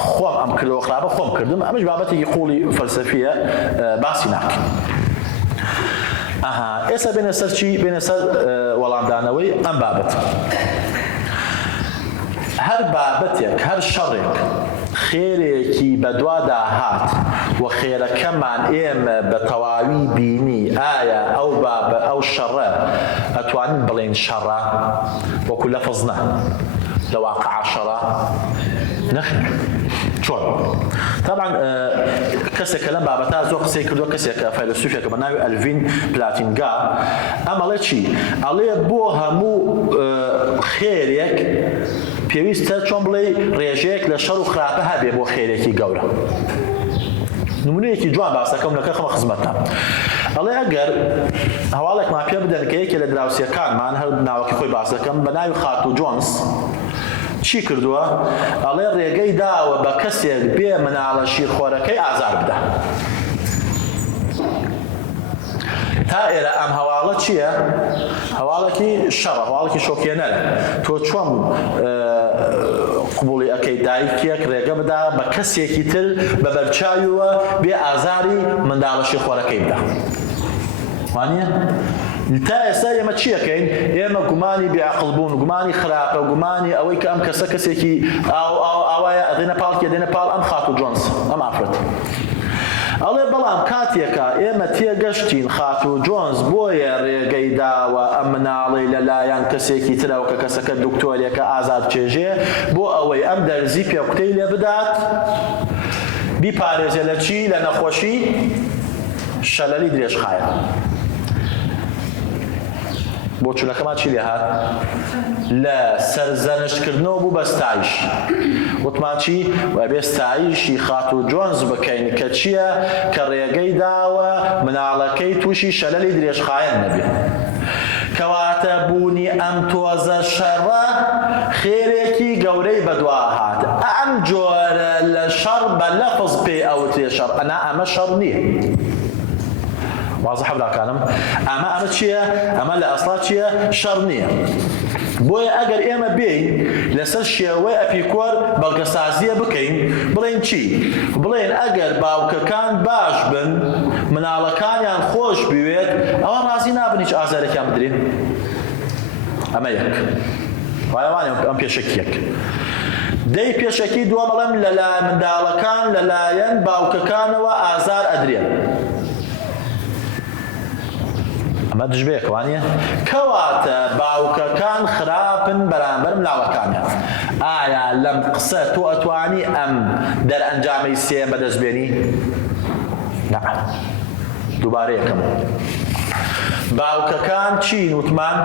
خۆم ئەم کردەوە خراپە خۆم کردم ئەمەش بابەتێکی قوڵی فەلسەفیە باسی ناکەین ئێستا بێنە سەر چی؟ بێنە سەر وەڵامدانەوەی ئەم بابەت هەر بابەتێک هەر شەڕێک خێرێکی بەدوادا هات و خێرەکەمان ئێمە بە تەواوی بینی ئایا ئەو بابە ئەو شەڕە ئەتوانین بڵێن شەڕە وەکو لەفظ نە لە واقعە شەڕە نەخێر چۆن؟ طبعا کەسێکە لەم بابەتە زۆر قسەی کردووە کەسێکە فەیلسوفێکە بە ناوی ئەلڤین پلاتینگا ئەم ئەڵێ چی؟ ئەڵێ بۆ هەموو خێرێک پێویستە چۆن بڵێ ڕێژەیەک لە شەڕ و خراپە هەبێ بۆ خێرێکی گەورە نمونەیەکی جوان باسەکەم لەکە خەمە خزمەتە ئەڵێ ئەگەر هەواڵێکمان پێ بدەن کە یەکێ لە دراوسیەکانمان هەر ناوەکی خۆی باسەکەم بە ناوی خاتو جۆنس چی کردووە؟ ئەڵێ ڕێگەی داوە بە کەسێک بێ مناڵە شیرخۆرەکەی ئازار بدە تا ئێرە ئەم هەواڵە چییە؟ هەواڵێکی شەڕە هەواڵێکی شۆکێنەرە تۆ چۆن قبوڵی ئەەکەی دایکێک ڕێگە بدا بە کەسێکی تر بە بەرچاویەوە بێ ئازاری منداڵە شیرخۆرەکەی بدە وانییە؟ تا ئێستا ئێمە چیەکەین؟ ئێمە گومانی بێعەقڵبوون گومانی خراپە گومانی ئەوەی کە ئەم کەسە کەسێکی ئاوایە ئەدێنە پاڵکی ئەدێنە پاڵ ئەم خاتو جۆنس ئەم ئافرەت ئەڵێ بەڵام کاتێکە ئێمە تێگەشتین خاتو جۆنس بۆیە ڕێگەی داوە ئەم مناڵی لەلایەن کەسێکی ترەوە کە کەسەکە دکتۆرێکە ئازاد چێژێ بۆ ئەوەی ئەم دەرزی پێکوتەی لێ بدات بیپارێزێ لە چی؟ لە نەخۆشی شەلەلی درێژخایە بۆ چونەکەمان چی لێ هات؟ لە سەرزەنشتکردنەوە بوو بە ستایش وتمان چی؟ وەبێ ستایشی خاتو جۆنس بکەین کە چییە؟ کە ڕێگەی داوە مناڵەکەی تووشی شەلەلی درێژخایەن نەبێ کەواتە بوونی ئەم تۆزە شەڕە خێرێکی گەورەی بەدوا هات ئەم جۆرە لە شەڕ بە لەفظ پێی ئەوترێ شەڕ ئەنا ئەمە شەڕ نییە واضح براکانم ئەمە چییە؟ ئەمە لە ئەسڵا چییە؟ شەڕ نییە بۆیە ئەگەر ئێمە بێین لەسەر شێوەی ئەپیکۆر بەڵگەسازیە بکەین بڵێن چی؟ بڵێن ئەگەر باوکەکان باش بن مناڵەکانیان خۆش بوێت ئەوە ڕازی نابن هیچ ئازارێکیان بدرێن ئەمە یەک وایوانی ئەم پێشەکیەک دەی پێشەکی دووەم ئەڵێم لەلایەن منداڵەکان لەلایەن باوکەکانەوە ئازار ئەدرێن ئەمە دژبەیەکە وانییە کەواتە باوکەکان خراپن بەرامبەر منداڵەکانیان ئایا لەم قسە تۆ ئەتوانی ئەم دەرئەنجامەی سێم بەدەستبێنی؟ نعم دووبارە یەکەم باوکەکان چین وتمان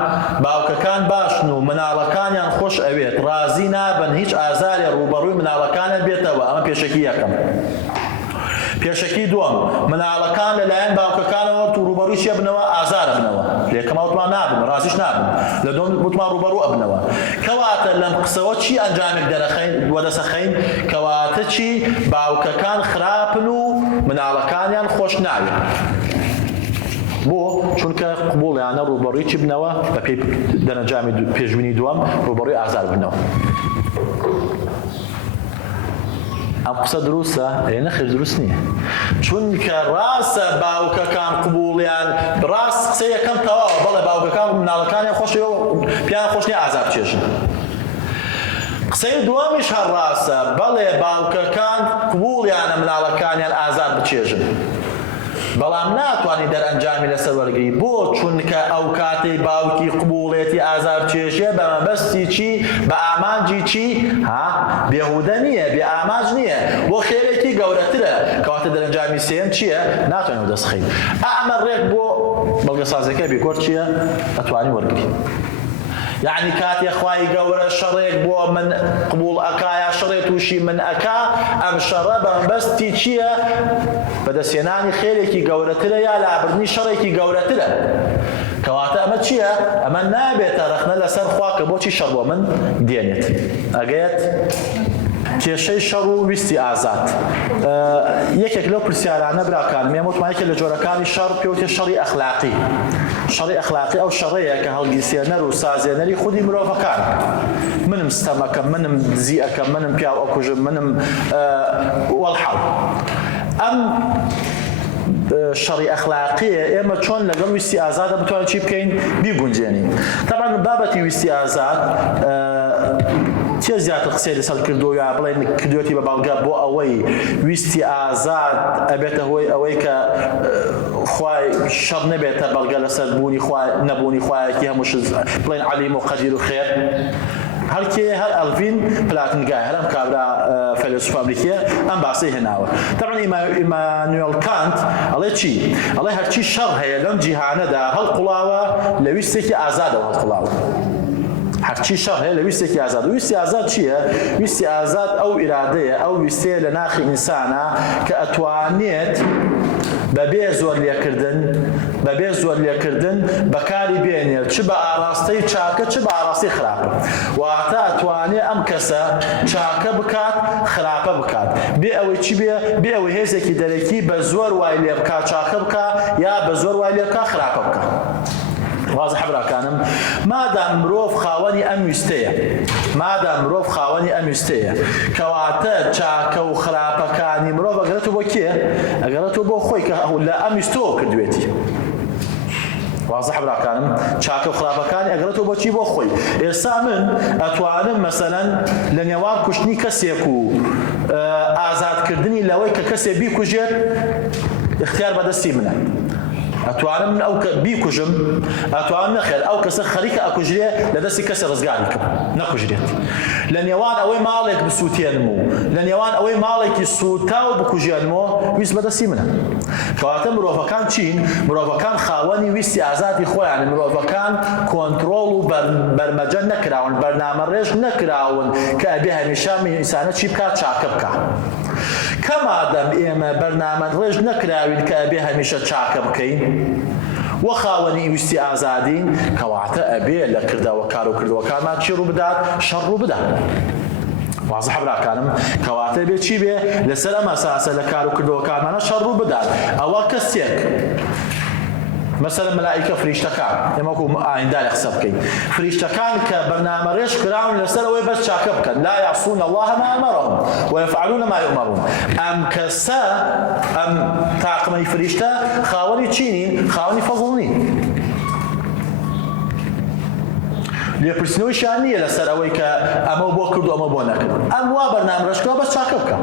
باوکەکان باشن و مناڵەکانیان خۆش ئەوێت ڕازی نابن هیچ ئازاری ڕوبەڕووی مناڵەکانە بێتەوە ئەمە پێشەکی یەکەم پێشەکی دووەم مناڵەکان لەلایەن باوکەکانەوە و ڕوبەڕووی چیە بنەوە ئازارە بنەوە لێکەمە وتمان نابن ڕازیش نابن لە دوم وتمان ڕوبەڕوو ئەبنەوە کەواتە لەم قسەوە چی ئەنجامێک وەدەسەخەین کەواتە چی باوکەکان خراپن و مناڵەکانیان خۆش ناوێت بۆ چونکە قبوڵیانە ڕوبەڕووی چی بنەوە بە پێی دەرەنجامی پێشبینی دووەم ڕوبەڕووی ئازار بنەوە ئەم قسە دروستە؟ نەخێر دروست نییە چونکە ڕاستە باوکەکان قبوڵیان ڕاست قسە یەکەم تەواوە بەڵێ باوکەکان مناڵەکانیان خۆشەوە پیان خۆش نییە ئازار بچێژن قسەی دووەمیش هەر ڕاستە بەڵێ باوکەکان قبوڵیانە مناڵەکانیان ئازار بچێژن بەڵام ناتوانانی دەرئەنجامی لەسەر وەرگری بۆ چونکە ئەو کاتەی باوکی قبوڵێتی ئازار چێژێ بە مەبەستی چی بە ئامانجی چی بێهودە نییە بێ ئاماج نییە بۆ خێرێکی گەورەترە کەواتە دەرەنجامی سێم چییە ناتوانین دەستخەین ئەمە ڕێک بۆ بەڵگە سازەکە بێکۆر چییە ئەتوانی وەرگری يعني كاتي اخواي قورة شريك بو من قبول اكايا شريت وشي من اكا ام شربا بس تيشيا بدا سيناني خيريكي قورة تلا يا لابرني شريكي قورة تلا كواتا اما تشيا اما نابت رخنا لسر خواك بوشي شربو من دينيت اقيت کێشەی شەڕ و ویستی ئازاد یەکێک لەو پرسیارانە براکان مێموتمایەکە لە جۆرەکانی شەڕ پێوتێ شەڕی ئەخلاقی شەڕی ئەخلاقی ئەو شەڕەیە کە هەڵگیرسێنەر و سازێنەری خودی مرۆڤەکان منم ستەمەکەم منم دزیەکەم منم پیاو ئەکوژم منم وەڵحاو ئەم شەڕی ئەخلاقیە ئێمە چۆن لەگەڵ ویستی ئازادە بتوانین چی بکەین بیگونجێنین طبعا بابەتی ویستی ئازاد چه زیاتر قسەی لەسەر کردو یا بڵێن کردوێتی بە باڵگا بۆ ئەوەی ویستی ئازاد ئەبێتە هۆی ئەوەی کە خوای شەڕ نەبێتە بەڵگە لەسەر بوونی خوای نەبوونی خوایەکی هەمووش بڵێن عەلیم و قەدیر و خێر هەرکێ هەر ئەلڤین پلاتنگای هەر ئەم کابرا فەیلسوف ئەمریکیە ئەم باسی هێناوە طبعا ئیمانوێل کانت ئەڵێ چی ئەڵێ هەرچی شەڕ هەیە لەم جیهانەدا هەڵقوڵاوە لە ویستێکی ئازادەوە هەڵقوڵاوە هەرچی شەڕ هەیە لە ویستێکی ئازاد ویستی ئازاد چییە؟ ویستی ئازاد ئەو ئیرادەیە ئەو ویستەیە لە ناخی ئینسانە کە ئەتوانێت بەبێ زۆر لێکردن بەکاری بێنێت چ بە ئاراستەی چاکە چ بە ئاراستەی خراپە واتە ئەتوانێت ئەم کەسە چاکە بکات خراپە بکات بێ ئەوەی چی بێ ئەوەی هێزێکی دەرەکی بە زۆر وای لێ بکات چاکە بکات یا بە زۆر وای لێ بکات خراپە بکات واضح براکانم مادام مرۆڤ خاوەنی ئەم ویستەیە کەواتە چاکە و خراپەکانی مرۆڤ ئەگەرێتەوە بۆ کێ؟ ئەگەرێتەوە بۆ خۆی کە لە ئەم ویستەوە کردوێتی واضح براکانم چاکە و خراپەکانی ئەگەرێتەوە بۆچی بۆ خۆی ئێستا من ئەتوانم مەسەلەن لە نێوان کوشتنی کەسێک و ئازادکردنی لەوەی کە کەسێک بیکوژێت اختیار بەدەستی منە ئەتوانم من ئەو بیکوژم ئەتوانم نەخێر ئەو کەسە خەریکە ئەکوژرێ لە دەستی کەسێ ڕزگاری کەم نەکوژرێت لە نێوان ئەوەی ماڵێک بسووتێنم و لە نێوان ئەوەی ماڵێکی سوتاو بکوژێنمەوە ویست بەدەستی منە کەواتە مرۆڤەکان چین؟ مرۆڤەکان خاوەنی ویستی ئازادی خۆیان مرۆڤەکان کۆنتڕۆڵ و بەرمەجە نەکراون بەرنامەڕێژ نەکراون کە ئەبێ هەمیشە ئینسانە چی بکات چاکە بکات کەمادەم ئێمە بەرنامەڕێژ نەکراوین کە ئەبێ هەمیشە چاکە بکەین وە خاوەنی ویستی ئازادین کەواتە ئەبێ لە کردەوە کار و کردەوەکانمان چی ڕوو بدات؟ شەڕ ڕوو بدات واضح براکانم کەواتە بێ چی بێ لەسەر ئەم ئەساسە لە کار و کردەوەکانمانە شەڕ ڕوو بدات ئەوە کەسێک مثلا ملائکە فریشتەکان ئێمەکو ئایندای قسە بکەین فریشتەکان کە بەرنامەڕێژ کراون لەسەر ئەوەی بەس چاکە بکەن لا یعصون الله ما ئەمەرهم ويفعلون ما يؤمرون ئەم کەسە ئەم تاقمەی فریشتە خاوەنی چینین؟ خاوەنی فەزڵ نین لێپرسنەوەیشیان نییە لەسەر ئەوەی کە ئەمە بۆ کرد و ئەمە بۆ نەکرد ئەم وا بەرنامەکەەوە بەس چاکە بکە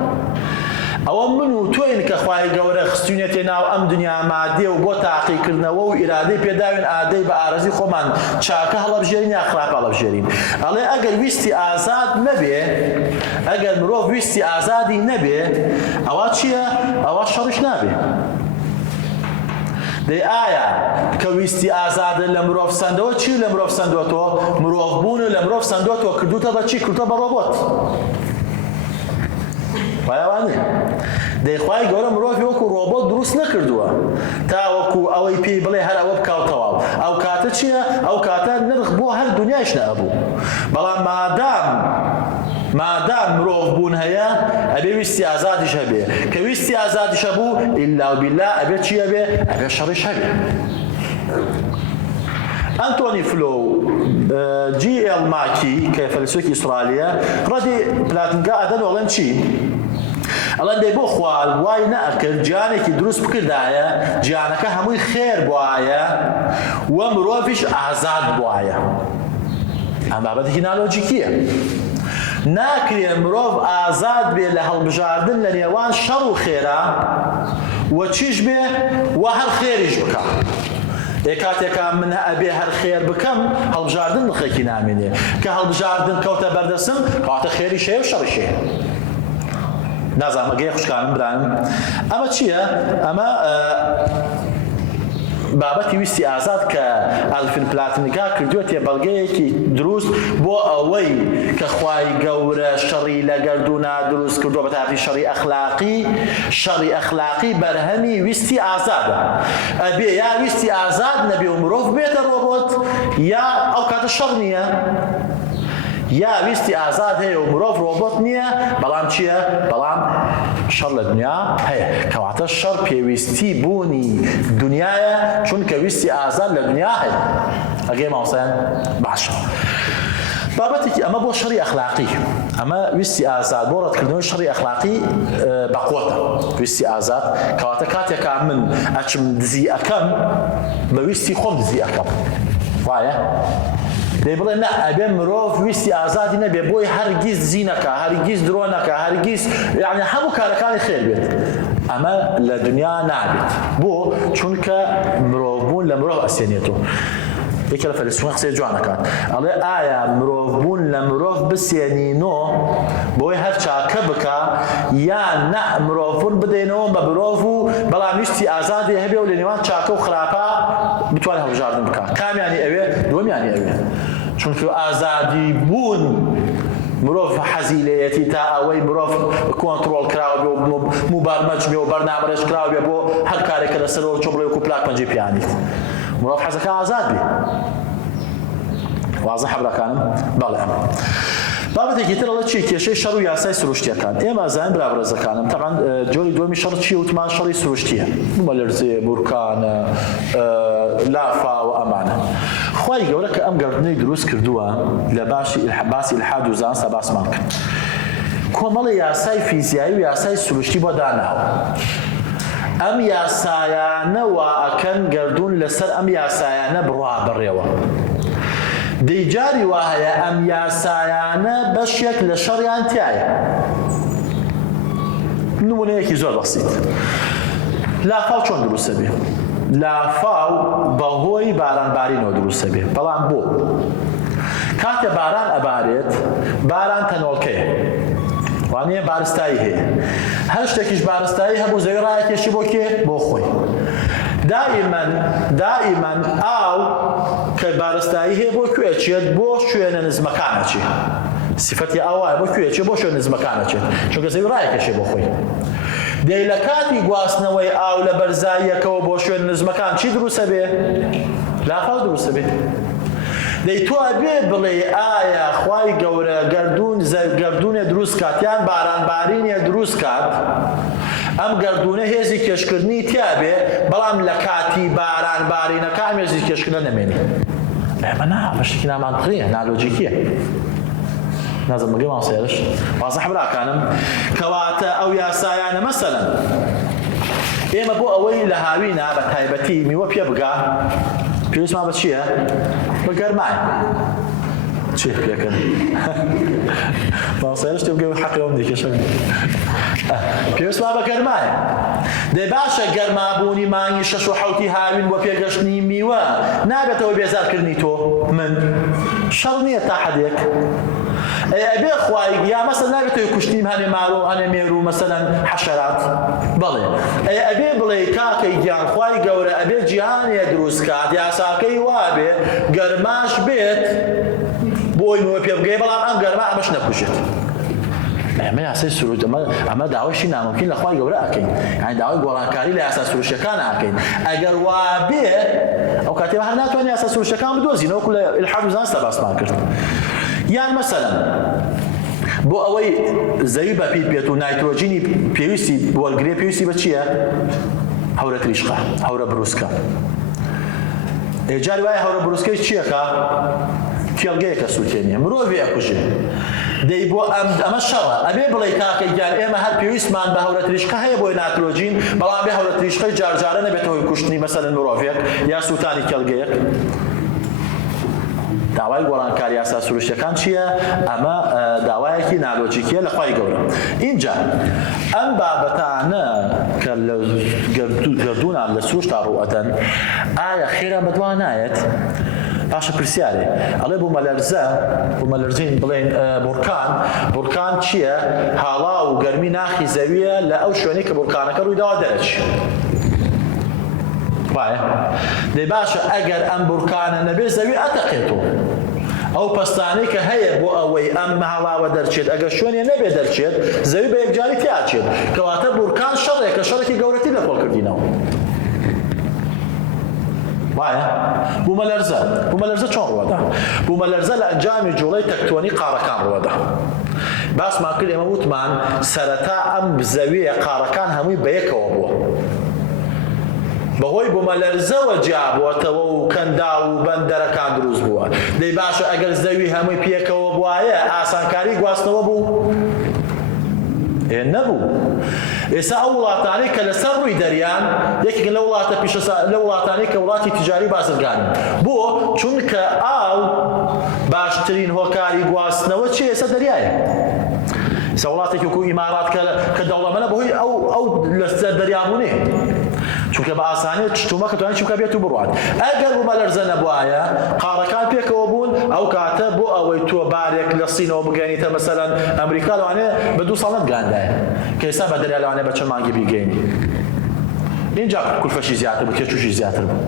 ئەوە من و تۆین کە خوای گەورە خستوونێتێ ناو ئەم دنیا مادێ و بۆ تاقیکردنەوە و ئیرادەی پێداوین ئادەی بە ئارەزی خۆمان چاکە هەڵەبژێرین یا خراپ هەڵەبژێرین ئەڵێ ئەگەر ویستی ئازاد نەبێ ئەگەر مرۆڤ ویستی ئازادی نەبێ ئەوە چییە؟ ئەوە شەڕیش نابێ دەی ئایا کە ویستی ئازادە لە مرۆڤ سەندەوە چی لە مرۆڤ سەندوەتەوە مرۆڤ بوون لە مرۆڤ سەندوەتەوە کردوتە بە چی کردوتە بە ڕۆبۆت وایەوانێ دەیخوای گەورە مرۆڤی وەکو ڕۆبۆت دروست نەکردووە تا وەکو ئەوەی پێی بڵێ هەر ئەوە بکاو تەواو ئەو کاتە چییە؟ ئەو کاتە نرخ بۆ هەر دنیاش نەبوو بەڵام مادام مرۆڤ بوون هەیە ئەبێ ویستی ئازادیش هەبێ کە ویستی ئازادیش هەبوو ئیلا وبیلا ئەبێ چی هەبێ؟ ئەبێ شەڕیش هەبێ ئەنتۆنی فلۆ جی ئێڵ ماکی کە فەلسفێکی ئوسترالیا ڕەدی پلاتنگا ئەدەن وەڵێن چی؟ ئەڵێن دەی بۆ خوال وای نەئەکرد گیانێکی دروست بکردایە گیانەکە هەمووی خێر بوایە و مرۆڤیش ئازاد بوایە ئەم بابەتێکی نالۆجیکیە ناکرێ مرۆڤ ئازاد بێ لە هەڵبژاردن لە نێوان شەڕ و خێرا و چیش بێ و هەر خێریش بکە کاتێکا من ئەبێ هەر خێر بکەم هەڵبژاردن نرخێکی نامێنێ کە هەڵبژاردن کەوتە بەردەسم کەواتە خێریش هەیە و ئەوشەڕیش هەیە نازانم ئەگەی خوشکانم برانم ئەمە چییە؟ ئەمە بابەتی ویستی ئازاد کە ئەلفین پلاتنیکا کردووەتێ بەڵگەیەکی دروست بۆ ئەوەی کە خوای گەورە شەڕی لە گەردوونا دروست کردووە بە تاقی شەڕی ئەخلاقی بەرهەمی ویستی ئازادە ئەبێ یا ویستی ئازاد نەبێ و مرۆڤ بێتە ڕۆبۆت یا ئەو کاتە شەڕ نییە یا ویستی ئازاد هەیە و مرۆڤ ڕۆبۆت نییە بەڵام چییە؟ بەڵام شەڕ لە دنیا هەیە کەواتە شەڕ پێویستی بوونی دنیاە چونکە ویستی ئازاد لە دنیا هەیە ئەگەی ماوەسەیان باشە بابەتێکی ئەمە بۆ شەڕی ئەخلاقی ئەمە ویستی ئازاد بۆ ڕەتکردنەوەی شەڕی ئەخلاقی بەقوتە ویستی ئازاد کەواتە کاتێکا من ئەچم دزی ئەەکەم بە ویستی خۆم دزی ئەەکەم وایە؟ دەی بڵێ نە ئەبێ مرۆڤ ویستی ئازادی نەبێ بۆی هەرگیز دزی نەکە هەرگیز درۆ نەکە هەرگیز یعنی هەموو کارەکانی خێر بێت ئەمە لە دنیا نابێت بۆ چونکە مرۆڤ بوون لە مرۆڤ ئەسێنێتەوە یەکێ لە فەیلسوفان قسەی جوانەکات ئەڵێ ئایا مرۆڤ بوون لە مرۆڤ بسێنینەوە بۆی هەر چاکە بکە یان نە مرۆڤ بوون بدەینەوە بە مرۆڤ و بەڵام ویستی ئازادی هەبێ و لە نێوان چاکە و خراپە بتوانێت هەڵبژاردن بکە کامیانی ئەوێ دووەمیانی ئەوێ چونکە ئازادی بوون مرۆڤ حەزی لێیەتی تا ئەوەی مرۆڤ کۆنتڕۆڵ کراوە بێ و موبارمەج بێ و بەرنامەرەش کراوە بێ بۆ هەر کارێکە لەسەرەوە چۆ بڵێ وەکو پلاک پەنجەی پیانیت مرۆڤ حەزەکە ئازاد بێ وازەحە براکانم بەڵێ ئەمە بابەتێکی ترەڵە چی کێشەی شەڕ و یاسای سروشتیەکان ئێمە زانین برا بەڕێزەکانم تەبعاً جۆری دووەمی شەڕ چییە وتمان شەڕی سروشتیە مەلەرزێ بورکانە لافا و ئەمانە خوای گەورە کە ئەم گەردنەی دروست کردووە لە باسی ئیلحاد و زانستە باسمان کرد کۆمەڵی یاسای فیزیایی و یاسای سروشتی بۆ داناوە ئەم یاسایانە وا ئەکەن گەردوون لەسەر ئەم یاسایانە بڕوا بڕێوە دەیجاری وایە ئەم یاسایانە بەشێک لە شەڕیان تایە نمونەیەکی زۆر بەسیط لافاو چۆن دروستە بێ لافاو بەهۆی بارانبارینەوە دروستە بێ بەڵام بۆ کاتێ باران ئەبارێت باران تەنۆڵکەیە وانەیە بارستایی هەیە هەر شتێکیش بارستایی هەبوو زەوی ڕایەکێشی بۆ کێ؟ بۆ خۆی دائیمەن ئاو کە بارستایی هەیە بۆ کوێ چێت بۆ شوێنە نزمەکانە چێت سیفەتی ئاوایە بۆ کوێ چێت بۆ شوێنە نزمەکانە چێت چونکە زەوی ڕایەکێشێ بۆ خۆی دەی لە کاتی گواستنەوەی ئاو لە بەرزاییەکەوە بۆ شوێنە نزمەکان چی دروستە بێ؟ لافاو دروستە بێ دەی تۆ ئەبێ بڵێ ئایا خوای گەورە گەردوونێ دروست کات یان بارانبارینێ دروست کات ئەم گەردوونە هێزی کێشکردنی تیا بێ بەڵام لە کاتی بارانبارینەکە هێزی کێشکردن نەمێنی ئەمە نا بەشتێکی نامانتقیە نالۆجیکیە نازم بگەم ئاسێرش وازەح براکانم کەواتە ئەو یاسایانە مەسەلەن ئێمە بۆ ئەوەی لە هاوینە بە تایبەتی میوە پێ بگا پێویستمان بە چییە؟ بە گەرمای چێ پێکەن ماوسێرش تێ بگەی حەقیەوەم دیکەشە پێویستمان بە گەرمایە دەی باشە گەرمابوونی مانگی 6 و 7 هاوین بۆ پێگەشتنی میوە نابێتەوە بێزارکردنی تۆ من شەڕ نییە تا حەدێک ئەبێ خوای یا مەسەڵەن نابێتەوە کوشتنیم هەنێ مارۆ هەنێ مێرو مەسەڵەن حەشەرات بەڵێ ئەبێ بڵێ کاکەی گیان خوای گەورە ئەبێ جیهانێ دروست کات یاساکەی وابێ گەرماش بێت بۆی نوێ پێ بگەی بەڵام ئەم گەرما ئەمەش نەکوژێت ئەمە یاسای سروش ئەمە داوایشی ناممکن لە خوای گەورە ئەکەین یعنی داوای گۆڕانکاری لە یاسا سروشەکان ئەکەین ئەگەر وابێ ئەو کاتێ هەر ناتوانین یاسا سروشەکان بدۆزین وەکو لە ئیلحاد و زانستە باسمان کرد یان مەسەلەن بۆ ئەوەی زەوی بەپی بێت و نایترۆجینی پێویستی وەرگرێ پێویستی بە چییە؟ هەورە تریشقە هەورە بروسکە جاری وایە هەورە بروسکەی چیەکە؟ کێڵگەیەکە سووتێنیە مرۆڤ ئەکوژێ دەی بۆ ئەمە شەڕە ئەبێ بڵێ کاکەی گیان ئێمە هەر پێویستمان بە هەورە تریشقە هەیە بۆی نایترۆجین بەڵام بێ هەورە تریشقەی جارجارە نەبێتەوەی کوشتنی مەسەلەن مرۆڤێک یا سووتانی کێڵگەیەک داوای گۆڕانکاری یاسا سروشتەکان چییە؟ ئەمە داوایەکی نالۆجیکیە لە خوای گەورە اینجا ئەم بابەتانە کە لە گردوونان لە سروشتا ڕوئەدەن ئایا خێرا بەدوا نایەت؟ باشە پرسیارێ ئەڵێ بۆ مەلەرزین بڵێن بورکان چییە؟ هاڵا و گەرمی ناخی زەویە لە ئەو شوێنەی کە بورکانەکە ڕوویداوە دەرەچی وایە دەی باشە ئەگەر ئەم بورکانە نەبێ زەوی ئەتەقێتەوە ئەو پەستانەی کە هەیە بۆ ئەوەی ئەم هاڵاوە دەرچێت ئەگەر شوێنێ نەبێ دەرچێت زەوی بە یەکجاری تیاچێت کەواتە بورکان شەڕێکە شەڕێکی گەورەتی لە کۆڵکردینەوە وایە بوومەلەرزە چۆن ڕوەدا؟ بوومەلەرزە لە ئەنجامی جوڵەی تەکتۆنی قارەکان ڕوەدا باسمان کرد ئێمە وتمان سەرەتا ئەم زەویە قارەکان هەمووی بەیەکەوە بووە بەهۆی بوومەلەرزەوە جیابووەتەوە و کەندا و بەندەرەکان دروست بووە دەی باشە ئەگەر زەوی هەمووی پێکەوە بووایە ئاسانکاری گواستنەوە بوو؟ نەبوو ئێستا ئەو وڵاتانەی کە لەسەر ڕووی دەریان یەکێکن لە وڵاتانەی کە وڵاتی تیجاری بازرگانن بۆ چونکە ئاو باشترین هۆکاری گواستنەوە چی ئێستا دەریایە ئێستا وڵاتێکی وەکو ئیمارات کە دەوڵەمەندە بەهۆی ئەو لەسەر دەریابوونێ چونکە بە ئاسانی چتومە کە توانێت چووکە بێت و بڕوات ئەگەر بوومەلەرزە نەبوایە قارەکان پێکەوە بوون ئەو کاتە بۆ ئەوەی تۆ بارێک لە سینەوە بگەینیتە مەسەلەن ئەمریکا لەوانەیە بە 2 ساڵ نەتگاندایە کە ئێستا بە دەریا لەوانەیە بە چەند مانگی بیگەینی اینجا کولفەشی زیاتر بوو کێچوشی زیاتر بوو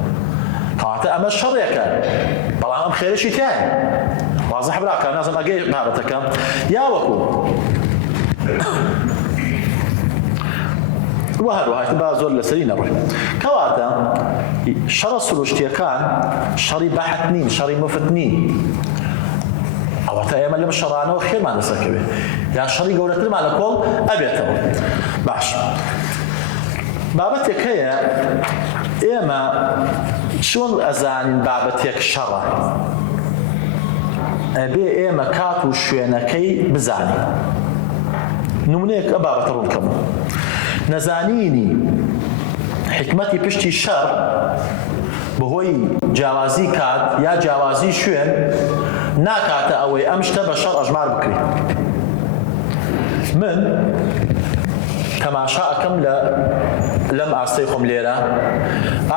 کەواتە ئەمە شەڕێکە بەڵام ئەم خێرەشی تایە وازەح براکە نازم ئەگەی بابەتەکە یا وەکو وهروها با زۆر لەسەری نەڕۆی کەواتە شەڕە سروشتیەکان شەڕی بەحەت نین شەڕی مفت نین ئەوەتە ئێمە لەم شەڕانەوە خێرمان لەسەرکەوێ یا شەڕی گەورەترمان لە کۆڵ ئەبێتەوە باش بابەتێک هەیە ئێمە چۆن ئەزانین بابەتێک شەڕە ئەبێ ئێمە کات و شوێنەکەی بزانین نمونەیەک ئە بابەتە ڕوونکەم نەزانینی حکمەتی پشتی شەڕ بەهۆی جیاوازی کات یا جیاوازی شوێن ناکاتە ئەوەی ئەم شتە بە شەڕ ئەژمار بکرێت من تەماشا ئەکەم لەم ئاستەی خۆم لێرە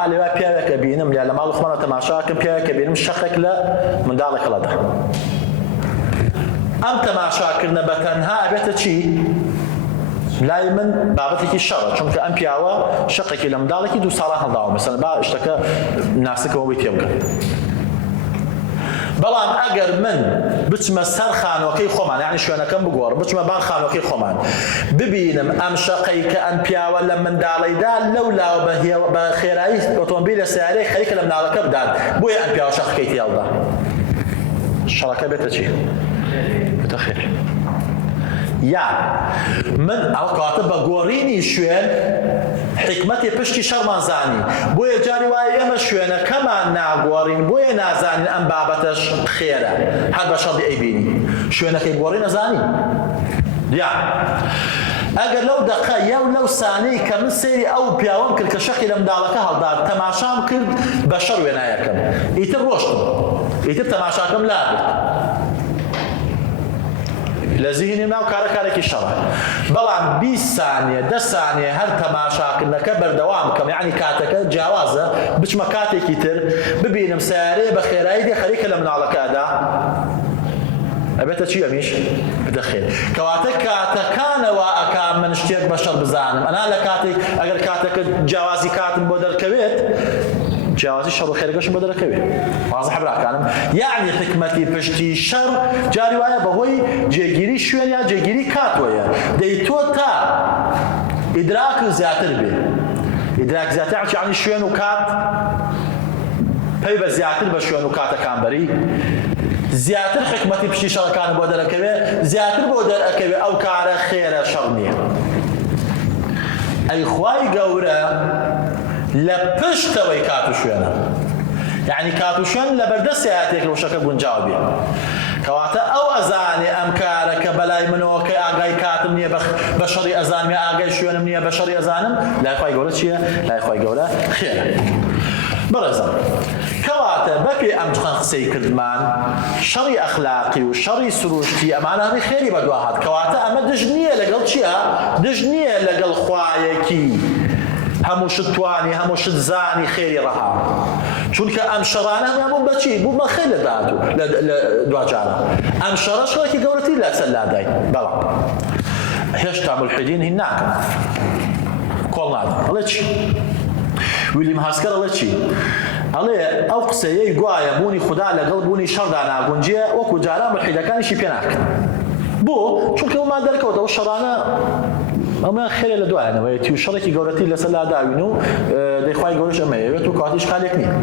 لێوە پیاوێکە بینم لە ماڵ خۆمانە تەماشا ئەکەم پیاوێکە بینم شەقێک لە منداڵێک هەڵەدا ئەم تەماشاکردنە بە تەنها ئەبێتە چی؟ لای من بابەتێکی شەڕە چونکە ئەم پیاوە شەقێکی لە منداڵێکی 2 ساڵە هەڵداوە مەسەڵەن با شتەکە ناسکەوە بۆی تێبگەن بەڵام ئەگەر من بچمە سەر خانۆکەی خۆمان یعنی شوێنەکەم بگۆڕم بچمە بان خانۆکەی خۆمان ببینم ئەم شەقەی کە ئەم پیاوە لە منداڵەیدا لەولاوە بە خێرایی ئۆتۆمبیلە سیارەی خەریکە لە منداڵەکە بدات بۆیە ئەم پیاوە شەقەکەی تێڵدا شەڕەکە بێتە چی؟ بێتە خێر یا من ئەو کاتە بە گۆڕینی شوێن حکمەتی پشتی شەڕمان زانی بۆیە جاری وایە ئێمە شوێنەکەمان ناگۆڕین بۆیە نازانین ئەم بابەتەش خێرە هەر بە شەڕی ئەیبینی شوێنەکەی گۆڕی نەزانی یا ئەگەر لەو دەقە یا لەو سانەی کە من سەیری ئەو پیاوەم کرد کە شەقی لە منداڵەکە هەڵدات تەماشام کرد بە شەڕ وێنایەکەم ئیتر ڕۆشتم ئیتر تەماشاکەم لابرد لە زیهنی ناو کارەکارێکی شەڕە بەڵام 20 ثانیە 10 ثانیە هەر تەماشاکردنەکە بەردەوام بکەم یعنی کاتەکە جیاوازە بچمە کاتێکی تر ببینم سیارەیە بە خێرایی دێ خەریکە لە مناڵەکەدا ئەبێتە چی ئەمیش بدەخێت کەواتە کاتەکانەوە ئەکا من شتێک بەشەر بزانم ئەنا لە کاتێک ئەگەر کاتەکە جیاوازی کاتم بۆ دەرکەوێت جیاوازی شەڕ و خێرەکەشم بۆ دەرەکەوێت واضح براکانم یعنی حکمەتی پشتی شەڕ جاری وایە بەهۆی جێگیری شوێن یا جێگیری کاتوەیە دەی تۆ تا ئیدراک زیاتر بێ ئیدراک زیاتر یعنی شوێن و کات پێی بە زیاتر بە شوێن و کاتەکان بەری زیاتر حکمەتی پشتی شەڕەکان بۆ دەرەکەوێت زیاتر بۆ دەرەکەوێت ئەو کارە خێرە شەڕ نییە ئەی خوای گەورە لە پشتەوەی کات و شوێنە یعنی کات و شوێن لە بەردەستی ئاەتێک ڕۆژەکە گونجاو بێ کەواتە ئەو ئەزانێ ئەم کارە کە بەلای منەوە کە ئاگای کاتم نییە بە شەڕی ئەزانم یا ئاگای شوێنم نییە بە شەڕی ئەزانم لای خوای گەورە چییە؟ لای خوای گەورە خێرە بەڕێزم کەواتە بەپێ ئەم قسەی کردمان شەڕی ئەخلاقی و شەڕی سروشتی ئەمانە هەمی خێری بەدوا هات کەواتە ئەمە دژ نییە لەگەڵ چییە؟ دژ نییە لەگەڵ خوایەکی هەموو شت توانی هەموو شت زانی خێری ڕەها چونکە ئەم شەڕانە هەمان بوون بەچی بوو بە خێر لە داهاتوو لە دوجارە ئەم شەڕە شەڕێکی گەورەتری لەسەر لادای بەڵام هێشتا ملحدین هین ناکەن کۆڵ نادەن ئەڵێ چی؟ ویلیام هاسکەر ئەڵێ چی؟ ئەڵێ ئەو قسەیەی گوایە بوونی خوددا لەگەڵ بوونی شەڕدا ناگونجێ وەکو جاران ملحیدەکانیشی پێ ناکەن بۆ چونکە ئەومان دەرکەوتە ئەو شەڕانە ئەمە خێرە لە دوایانەوەی تی و شەڕێکی گەورەتی لەسەر لاداوین و دەیخوای گەورەش ئەمەیەوێت و کاتیش خالێک نییە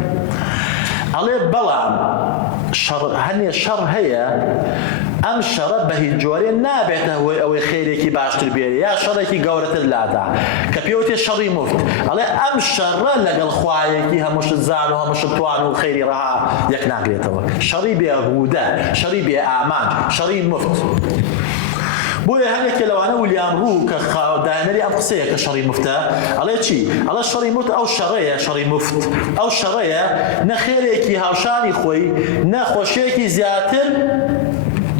ئەڵێ بەڵام هەنێ شەڕ هەیە ئەم شەڕە بە هیچ جۆرێ نابێتە هۆی ئەوەی خێرێکی باشتر بێرە یا شەڕێکی گەورەتر لادا کە پێوتێ شەڕی مفت ئەڵێ ئەم شەڕە لەگەڵ خوایەکی هەموو شت زان و هەموو شت توان و خێری ڕەها یەک ناگرێتەوە شەڕی بێهودە شەڕی بێ ئامان شەڕی مفت بۆیە هەندێکی لەوانە ویلیام ڕوو کە داهێنەری ئەم قسەیە کە شەڕی مفتە ئەڵێ چی؟ ئەڵێ شەڕی مفت ئەو شەڕەیە شەڕی مفت ئەو شەڕەیە نە خێرێکی هاوشانی خۆی نە خۆشیەکی زیاتر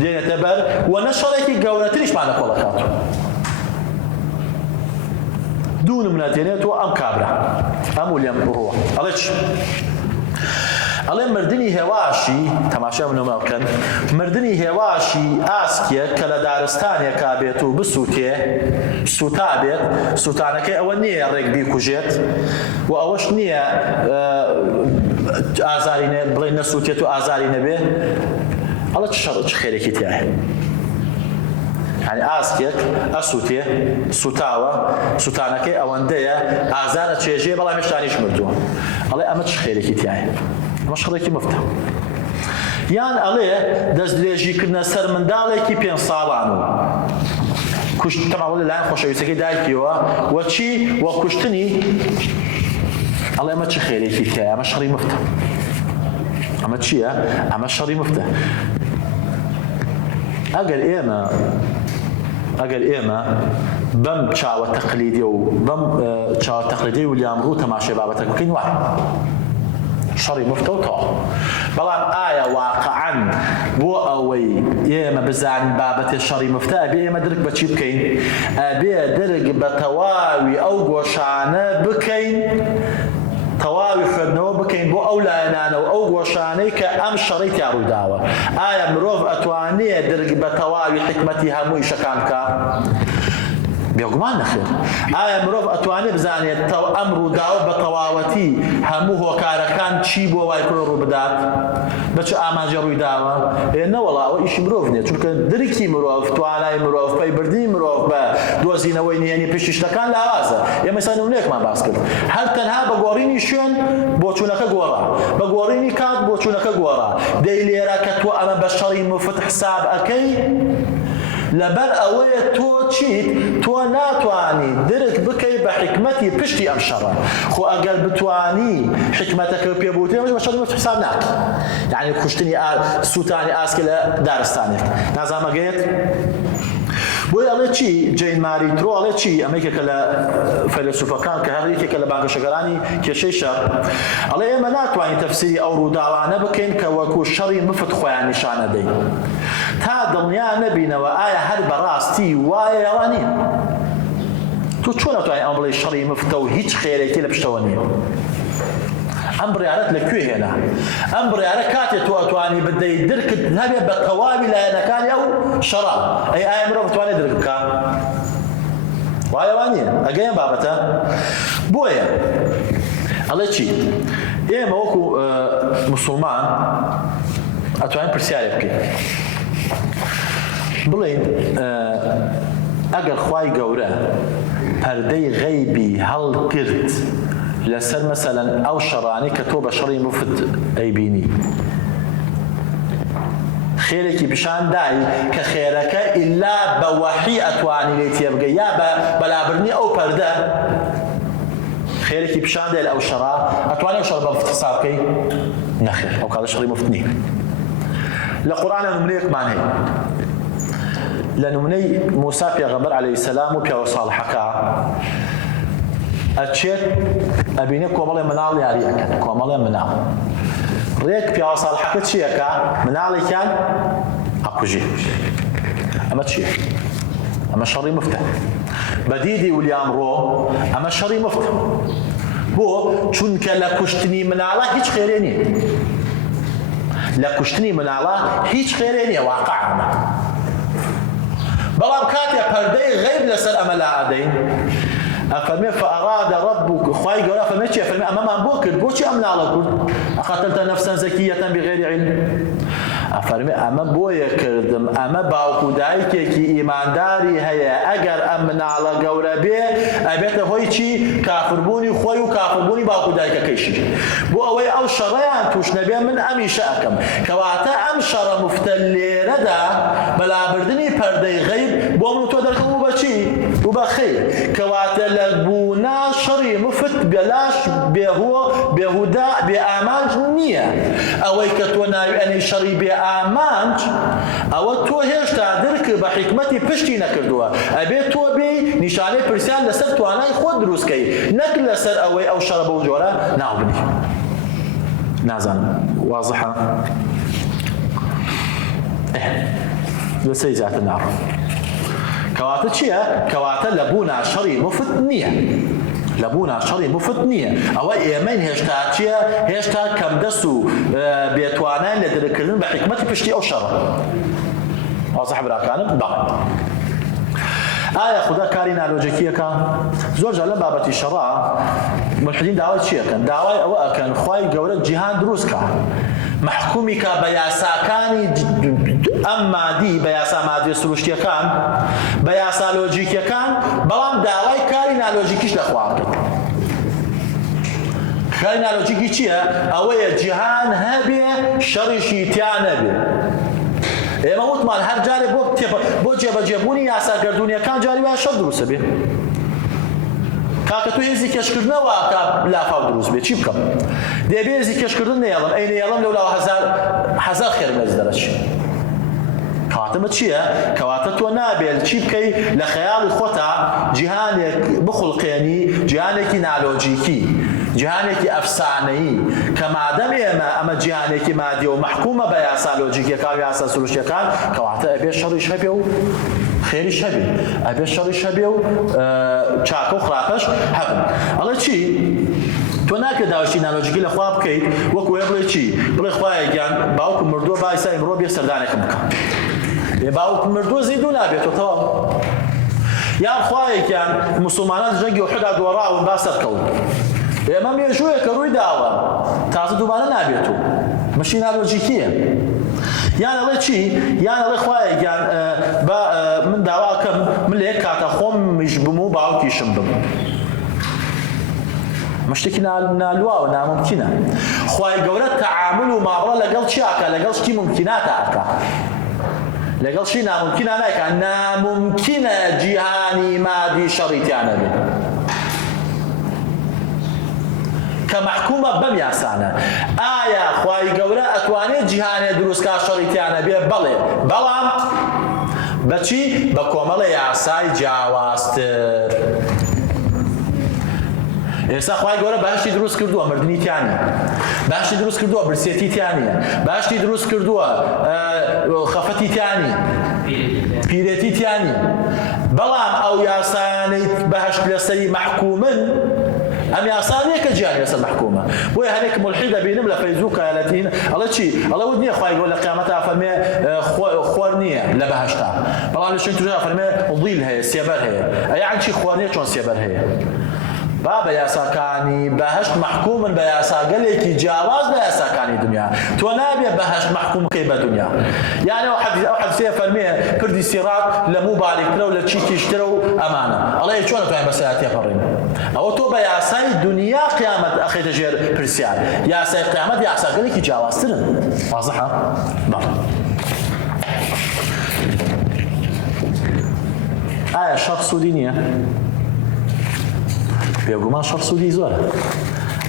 دێنێتە بەر و نە شەڕێکی گەورەتریشمانە کۆڵەکات دوو نمونە دێنێتەوە ئەم کابرا ئەم ویلیام ڕووە ئەڵێ چی؟ ئەڵێ مردنی هێواشی تەماشا منەوە بکەن مردنی هێواشی ئاسکێک کە لە دارستانێکا بێت و بسووتێ سوتا بێت سووتانەکەی ئەوە نییە ڕێک بیکوژێت و ئەوەش نییە ئازاری بڵێ نەسووتێت و ئازاری نەبێ ئەڵە چ خێرێکی تایە یعنی ئاسکێک ئەسووتێ سوتاوە سووتانەکەی ئەوەندەیە ئازارە چێژێ بەڵام هێشتانیش مردووە ئەڵێ ئەمە چ خێرێکی تایە ئەمە شەڕێکی مفتە یان ئەڵێ دەستدرێژیکردنە سەر منداڵێکی 5 ساڵان و تەماوە لەلایەن خۆشەویستەکەی دایکیەوە وەچی وە کوشتنی ئەڵێ ئەمە چ خێرێکی تایە ئەمە شەڕی مفتە ئەمە چییە؟ ئەمە شەڕی مفتە ئەگەر ئێمە بەم چاوە تەقلیدیە و بەم چاوە تەقلیدی ویلیام ڕوو تەماشای بابەتەکە بکەین وایە شەڕی مفتە و تەواو بەڵام ئایا واقعاً بۆ ئەوەی ئێمە بزانین بابەتێ شەڕی مفتە ئەبێ ئێمە درک بە چی بکەین؟ ئەبێ درک بە تەواوی ئەو گۆشانە بکەین تەواوی خوێندنەوە بکەین بۆ ئەو لایەنانەوە ئەو گۆشانەی کە ئەم شەڕی تیا ڕووداوە ئایا مرۆڤ ئەتوانێت درک بە تەواوی حکمەتی هەموو ئیشەکان بکە؟ بێگومان نەخێر ئایا مرۆڤ ئەتوانێت بزانێت ئەم ڕووداوە بە تەواوەتی هەموو هۆکارەکان چی بۆ وای کۆ ڕوو بدات بە چ ئاماژە ڕوویداوە نەوەڵا ئەوە ئیشی مرۆڤ نییە چونکە درکی مرۆڤ توانای مرۆڤ پەیبردنی مرۆڤ بە دۆزینەوەی نهێنی پشتی شتەکان لاوازە ئێمە ئێستا نمونەیەکمان باس کرد هەر تەنها بە گۆڕینی شوێن بۆ چوونەکە گۆڕا بە گۆڕینی کات بۆ چوونەکە گۆڕا دەی لێرە کە تۆ ئەمە بە شەڕی مفت حساب ئەەکەی لەبەر ئەوەیە تۆ چیت تۆ ناتوانی درک بکەی بە حکمەتی پشتی ئەم شەڕە خۆ ئەگەر بتوانی حکمەتەکە پێبووتێ بە شەڕی مفت حساب ناکە یعنی کوشتنی سووتانی ئاسکە لە دارستانێک نازانمەگەیت بۆ بۆی ئەڵێ چی جین ماری ترۆ ئەڵێ چی ئەمەیەکێکە لە فەیلسوفەکان کە هەر یەکێکە لە بانگەشەگەرانی کێشەی شەڕ ئەڵێ ئێمە ناتوانین تەفسیری ئەو ڕووداوانە بکەین کە وەکو شەڕی مفت خۆیان نیشانە دەین تا دڵنیا نەبینەوە ئایا هەر بەڕاستی وایە یاوان نییە تۆ چۆن ناتوانین ئەم بڵێ شەڕی مفتە و هیچ خێرێکی لە پشتەوە نییە ئەم بڕیارەت لەکوێ هێنا ئەم بڕیارە کاتێ تۆ ئەتوانی بدەی درکت هەبێ بە تەواوی لایەنەکانی ئەو شەڕە ئەی ئایا مرۆڤ بتوانێت درک بکە وایەوان نییە ئەگەیەم بابەتە بۆیە ئەڵێ چی ئێمە وەکو موسڵمان ئەتوانین پرسیارێک بکەین بڵێن ئەگەر خوای گەورە پەردەی غەیبی هەڵگرت لەسەر مەسەلەن ئەو شەڕانەی کە تۆ بە شەڕی مفت ئەیبینی خێرێکی پیشان دای کە خێرەکە ئیلا بە وەحی ئەتوانی لێ تێبگە یا بە بەلابرنی ئەو پەردە خێرێکی پیشان دای لە ئەو شەڕا ئەتوانی ئەو شەڕ بە مفت حساب بکەی نەخێر ئەو کاتە شەڕی مفت نییە لە قورئانە نمونەیەکمان هەیە لە نمونەی موسا پێغەمبەر عەلەیهی سەلام و پیاوە ساڵحەکە ئەچێت ئەبینێ کۆمەڵێ مناڵ یاری ئەکەن کۆمەڵێ مناڵ ڕێک پیاوە ساڵحەکە چیەکە مناڵێکیان ئەکوژێ ئەمە چییە ئەمە شەڕی مفتە بەدیدی ولیام ڕۆ ئەمە شەڕی مفتە بۆ چونکە لە کوشتنی مناڵە هیچ خێرێ نییە لە کوشتنی مناڵە هیچ خێرێ نییە واقعەمە بەڵام کاتێ پەردەی غەیب لەسەر ئەمە لا ئەدەین ئەفەرمێ فأراد ربك خوای گەورە فەرمێ چی ئەفەرمێ ئەمەمان بۆ کرد بۆچی ئەم مناڵە کورد ئەقەتلتە نەفسەن زەکیەتەن بغێری علم ئەفەرمێ ئەمە بۆیە کردم ئەمە باوکو دایکێکی ئیمانداری هەیە ئەگەر ئەم مناڵە گەورە بێ ئەبێتە هۆی چی کافربوونی خۆی و کافربوونی باوکو دایکەکەیشی بۆ ئەوەی ئەو شەڕەیان توش نەبێ من ئەمیشە ئەکەم کەواتە ئەم شەڕە مفتە لێرەدا بەلابردنی پەردەی غەیب بۆ من و تۆ دەرکەم و بەچی و بە خەیر کەواتە لە بوونا شەڕی مفت بێلاش بێهودا بێ ئامانج نییە ئەوەی کە تۆ ناوی ئەنی شەڕی بێ ئامانج ئەوە تۆ هێشتا درک بە حکمەتی پشتی نەکردووە ئەبێت تۆ بێ نیشانەی پرسیان لەسەر توانای خۆت دروستکەی نەک لەسەر ئەوەی ئەو شەڕە بەو جۆرە ناوبنی نازانم واضحە لەسەی زیاتر ناڕۆ کەواتە چییە؟ کەواتە لە بوونا شەڕی مفت نییە لە بوونا شەڕی مفت نییە ئەوە ئێمە هێشتا چییە؟ هێشتا کەمدەست و بێتوانان لە دەرکردن بە حکمەتی پشتی ئەو شەڕە واضح براکانم بەڵێ ئایا خوددا کاری نالۆجیکیەکە؟ زۆر جار لەم بابەتی شەڕا ملحدین داوای چیەکەن؟ داوای ئەوە ئەکەن خوای گەورە جیهان دروستکە محکومی کە بە یاساکانی ئەم مادی بە یاسا مادی سروشتیەکان بە یاسا لۆجیکیەکان بەڵام داوای کاری نالۆجیکیش لەخوا کرد کاری نالۆجیکی چییە؟ ئەوەیە جیهان هەبێ شەڕیشی تیا نەبێ ئێمە وتمان هەر جارێ بۆ جێبەجێبوونی یاساگەردوونیەکان جاری وایە شەڕ دروستە بێ کاکە تو هێزی کێشکردنەوە کە لافاو دروست بێ چی بکەم؟ دەبێ هێزی کێشکردن نێڵم ئەی نێڵم لەولاوە هەزار خێرمێز دەرەچی کەواتەمە چییە؟ کەواتە تۆ نابێت چی بکەی لە خەیاڵی خۆتا جیهانێک بخڵقێنی جیهانێکی نالۆجیکی جیهانێکی ئەفسانەیی کە مادەم ئێمە ئەمە جیهانێکی مادی و محکومە بە یاسا لۆجیکیەکان و یاسا سروشتیەکان کەواتە ئەبێ شەڕیش هەبێ و خێریش هەبێ ئەبێ شەڕیش هەبێ و چاکە و خراپەش هەبن ئەڵێ چی؟ تۆ ناکرێت داواشی نالۆجیکی لە خوا بکەیت وەکو وێ بڵێ چی؟ بڵێ خوایە گیان باوکم مردووە با ئێستا ئیمڕۆ بێ سەردانێکم بکەم باوکم مردووە زیندوو نابێتەوە تەواو یان خوایەکیان موسڵمانان جەنگی ئوحودا دۆڕاون با سەرکەون ئێمە مێژوویە کە ڕووی داوە تازە دووبارە نابێتەوە مەشی نالۆجیکیە یان ئەڵێ چی؟ یان ئەڵێ خوایەکیان من داواکەم من لە یەک کاتە خۆم میش بم و باوکیشم بم مشتێکی نالواوە ناممکنە خوای گەورە تەعامل و ماوەڕە لەگەڵ چیاکە لەگەڵ شتی ممکناتە ئەکا لەگەڵ شی ناممکنە نایکە ناممکنە جیهانی مادی شەڕیتیانە بێت کە محکومە بەم یاسانە ئایا خوای گەورە ئەتوانێت جیهانێ دروستکە شەڕیتیانە بێ بەڵێ بەڵام بچی بە کۆمەڵە یاسای جیاوازتر. ئێستا خوای گەورە باشی دروست کردووە مردنی تیانە، باشی دروست کردووە برسێتی تیانە، باشی دروست کردووە خەفەتی تیانی، پیرێتی تیانی. بەڵام ئەو یاسانەی بەهشت لەسەری محکومن ئەم یاسا نییە کە گیان لەسەر محکومە. بۆیە هەرێک مولحید دەبینم لە فەیسبووک ئەڵێتین ئەڵێ چی؟ ئەڵێ ود نییە خوای گەورە لە قیامەتا فەرمێ خۆر نییە لە بەهشتا، بەڵام لە شوێن توشا فەرمێ ظیل هەیە، سێبەر هەیە. ئەیان چی خۆر نییە چۆن سێبەر هەیە؟ با بە یاساکانی بەهشت محکومن بە یاساگەلێکی جیاواز بە یاساکانی دنیا. تۆ نابێ بەهشت محکوم بکەی بە دنیا. یعنی ئەو حەدیسەیە فەرمێ پردی سیرات لە موو باریکترە و لە چیتیشترە و ئەمانە. ئەڵێ چۆن نەتوانین بە سەیاتی پەڕین؟ ئەوە تۆ بە یاسای دنیا قیامەت ئەخەیتە ژێر پرسیار. یاسای قیامەت یاساگەلێکی جیاوازترن. واضحە؟ بەڵێ. ئایا شەڕ سوودی نییە؟ بێگومان شەڕ سوودی زۆرە.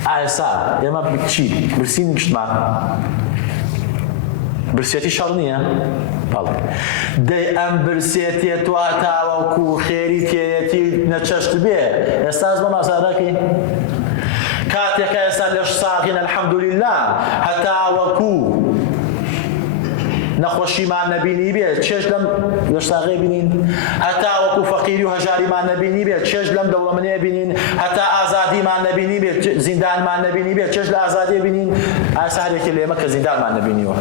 ئایسا ئێمە چی برسین گشتمان برسێتی شەڕ نییە؟ بەڵێ. دەی ئەم برسێتێ تۆ تاوەکو خێری تێتی نەچەشت بێ ئێستا بە ماسادەکەی کاتێکە ئێستا لەش ساغین الحەمدولله هەتاوەکو نەخۆشیمان نەبینی بێت چێژ لەم لەشتاغێ بینین، هەتا وەکو فەقیری و هەژاریمان نەبینی بێت چێژ لەم دەوڵەمەنەیە بینین، هەتا ئازادیمان نەبینی بێت زیندانمان نەبینی بێت چێژ لە ئازادیە بینین. ئاسا هەرێکی لە ئێمە کە زیندانمان نەبینیوە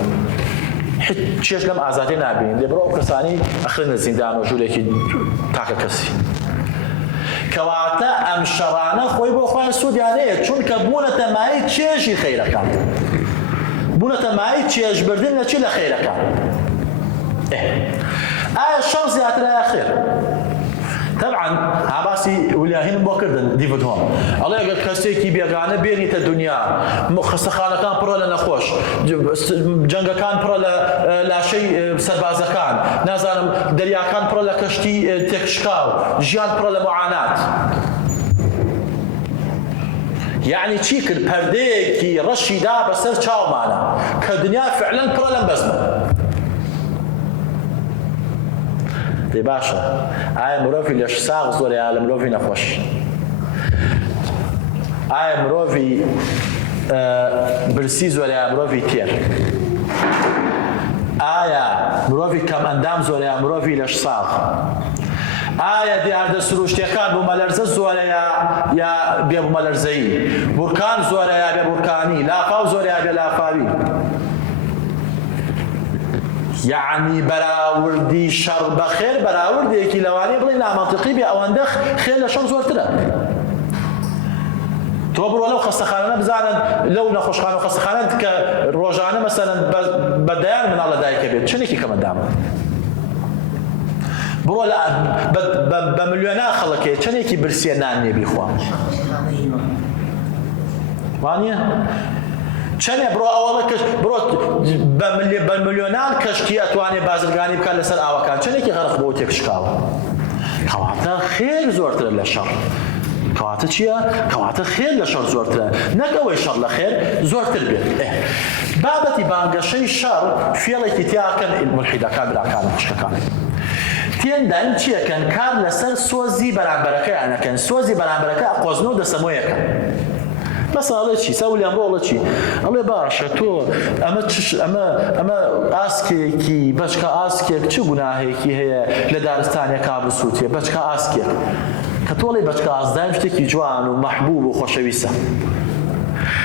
چێژ لەم ئازادی نابینین، لێ بڕۆ ئەو کەسانی ئەخرنە زیندان و ژوورێکی تاکە کەسی. کەواتە ئەم شەڕانە خۆی بۆ خۆیان سوودیانەیە چونکە بوونەتە مای چێژی خەیرەکان، بوونەتە مای چێژبردن لە چی؟ لە خێرەکان. ئایا شەڕ زیاترە یا خێر؟ طبعا هاباسی ولیاهین بۆ کردن دیڤید هۆم ئەڵێ ئەگەر کەسێکی بێگانە بێنیتە دنیا خستەخانەکان پڕە لە نەخۆش، جەنگەکان پڕە لە لاشەی سەربازەکان، نازانم دەریاکان پڕە لە کەشتی تێکشکاو، ژیان پڕە لە معانات. یعنی چی کرد؟ پەردەیەکی ڕەشیدا بەسەر چاومانە کە دنیا فعلا پڕە لەم بەزمە. دەی باشە ئایا مرۆڤی لەش ساغ زۆرە یا لە مرۆڤی نەخۆش؟ ئایا مرۆڤی برسی زۆرە یا مرۆڤی تێر؟ ئایا مرۆڤی کەم ئەندام زۆرە یا مرۆڤی لەش ساغ؟ ئایا دیاردە سروشتیەکان بوومەلەرزە زۆرە یا بێبوومەلەرزەیی؟ بورکان زۆرە یا بێبورکانی؟ لافاو زۆرە یا بێلافاوی؟ یعنی بەراوردی شەڕ بە خێر بەراوردێکی لەوانەیە بڵێ نامەنتیقی بێ ئەوەندە خێر لە شەڕ زۆرترە. تۆ بڕۆ لەو خەستەخانە بزانن لەو نەخۆشخانە و خەستەخانە کە ڕۆژانە مەسەلەن بەدەیان مناڵ لەدایکە بێت چنێکی کەمەندامە. بڕۆ بە ملیۆنا خەڵکێ چەندێکی برسیە نان نییە بیخوا وانە؟ چەندێ بڕۆ ئەوەڵە کەش بڕۆ بە ملیۆنان کەشتی ئەتوانێت بازرگانی بکات لەسەر ئاوەکان چەندێکی غەرق بۆ تێکشکاوە. کەواتە خێر زۆرترە لە شەڕ. کەواتە چییە؟ کەواتە خێر لە شەڕ زۆرترە، نەک ئەوەی شەڕ لە خێر زۆرتر بێت. بابەتی بانگەشەی شەڕ فێڵێکی تیاکەن مولحیدەکان براکان خوشکەکان. تێندان چیەکەن؟ کار لەسەر سۆزی بەرامبەرەکەیان ئەەکەن، سۆزی بەرامبەرەکە ئەقۆزنەوە و دەسەمۆیەکەن. بەسە ئەڵێ چی؟ سەولیان بۆ ئەڵێ چی؟ ئەڵێ باشە تۆ ئەمە ئاسکێکی بەچکە ئاسکێک چ گوناهەیەکی هەیە لە دارستانێک کابسووتێ بەچکە ئاسکێک کە تۆڵی بەچکە ئاسدان شتێکی جوان و مەحبوب و خۆشەویستە.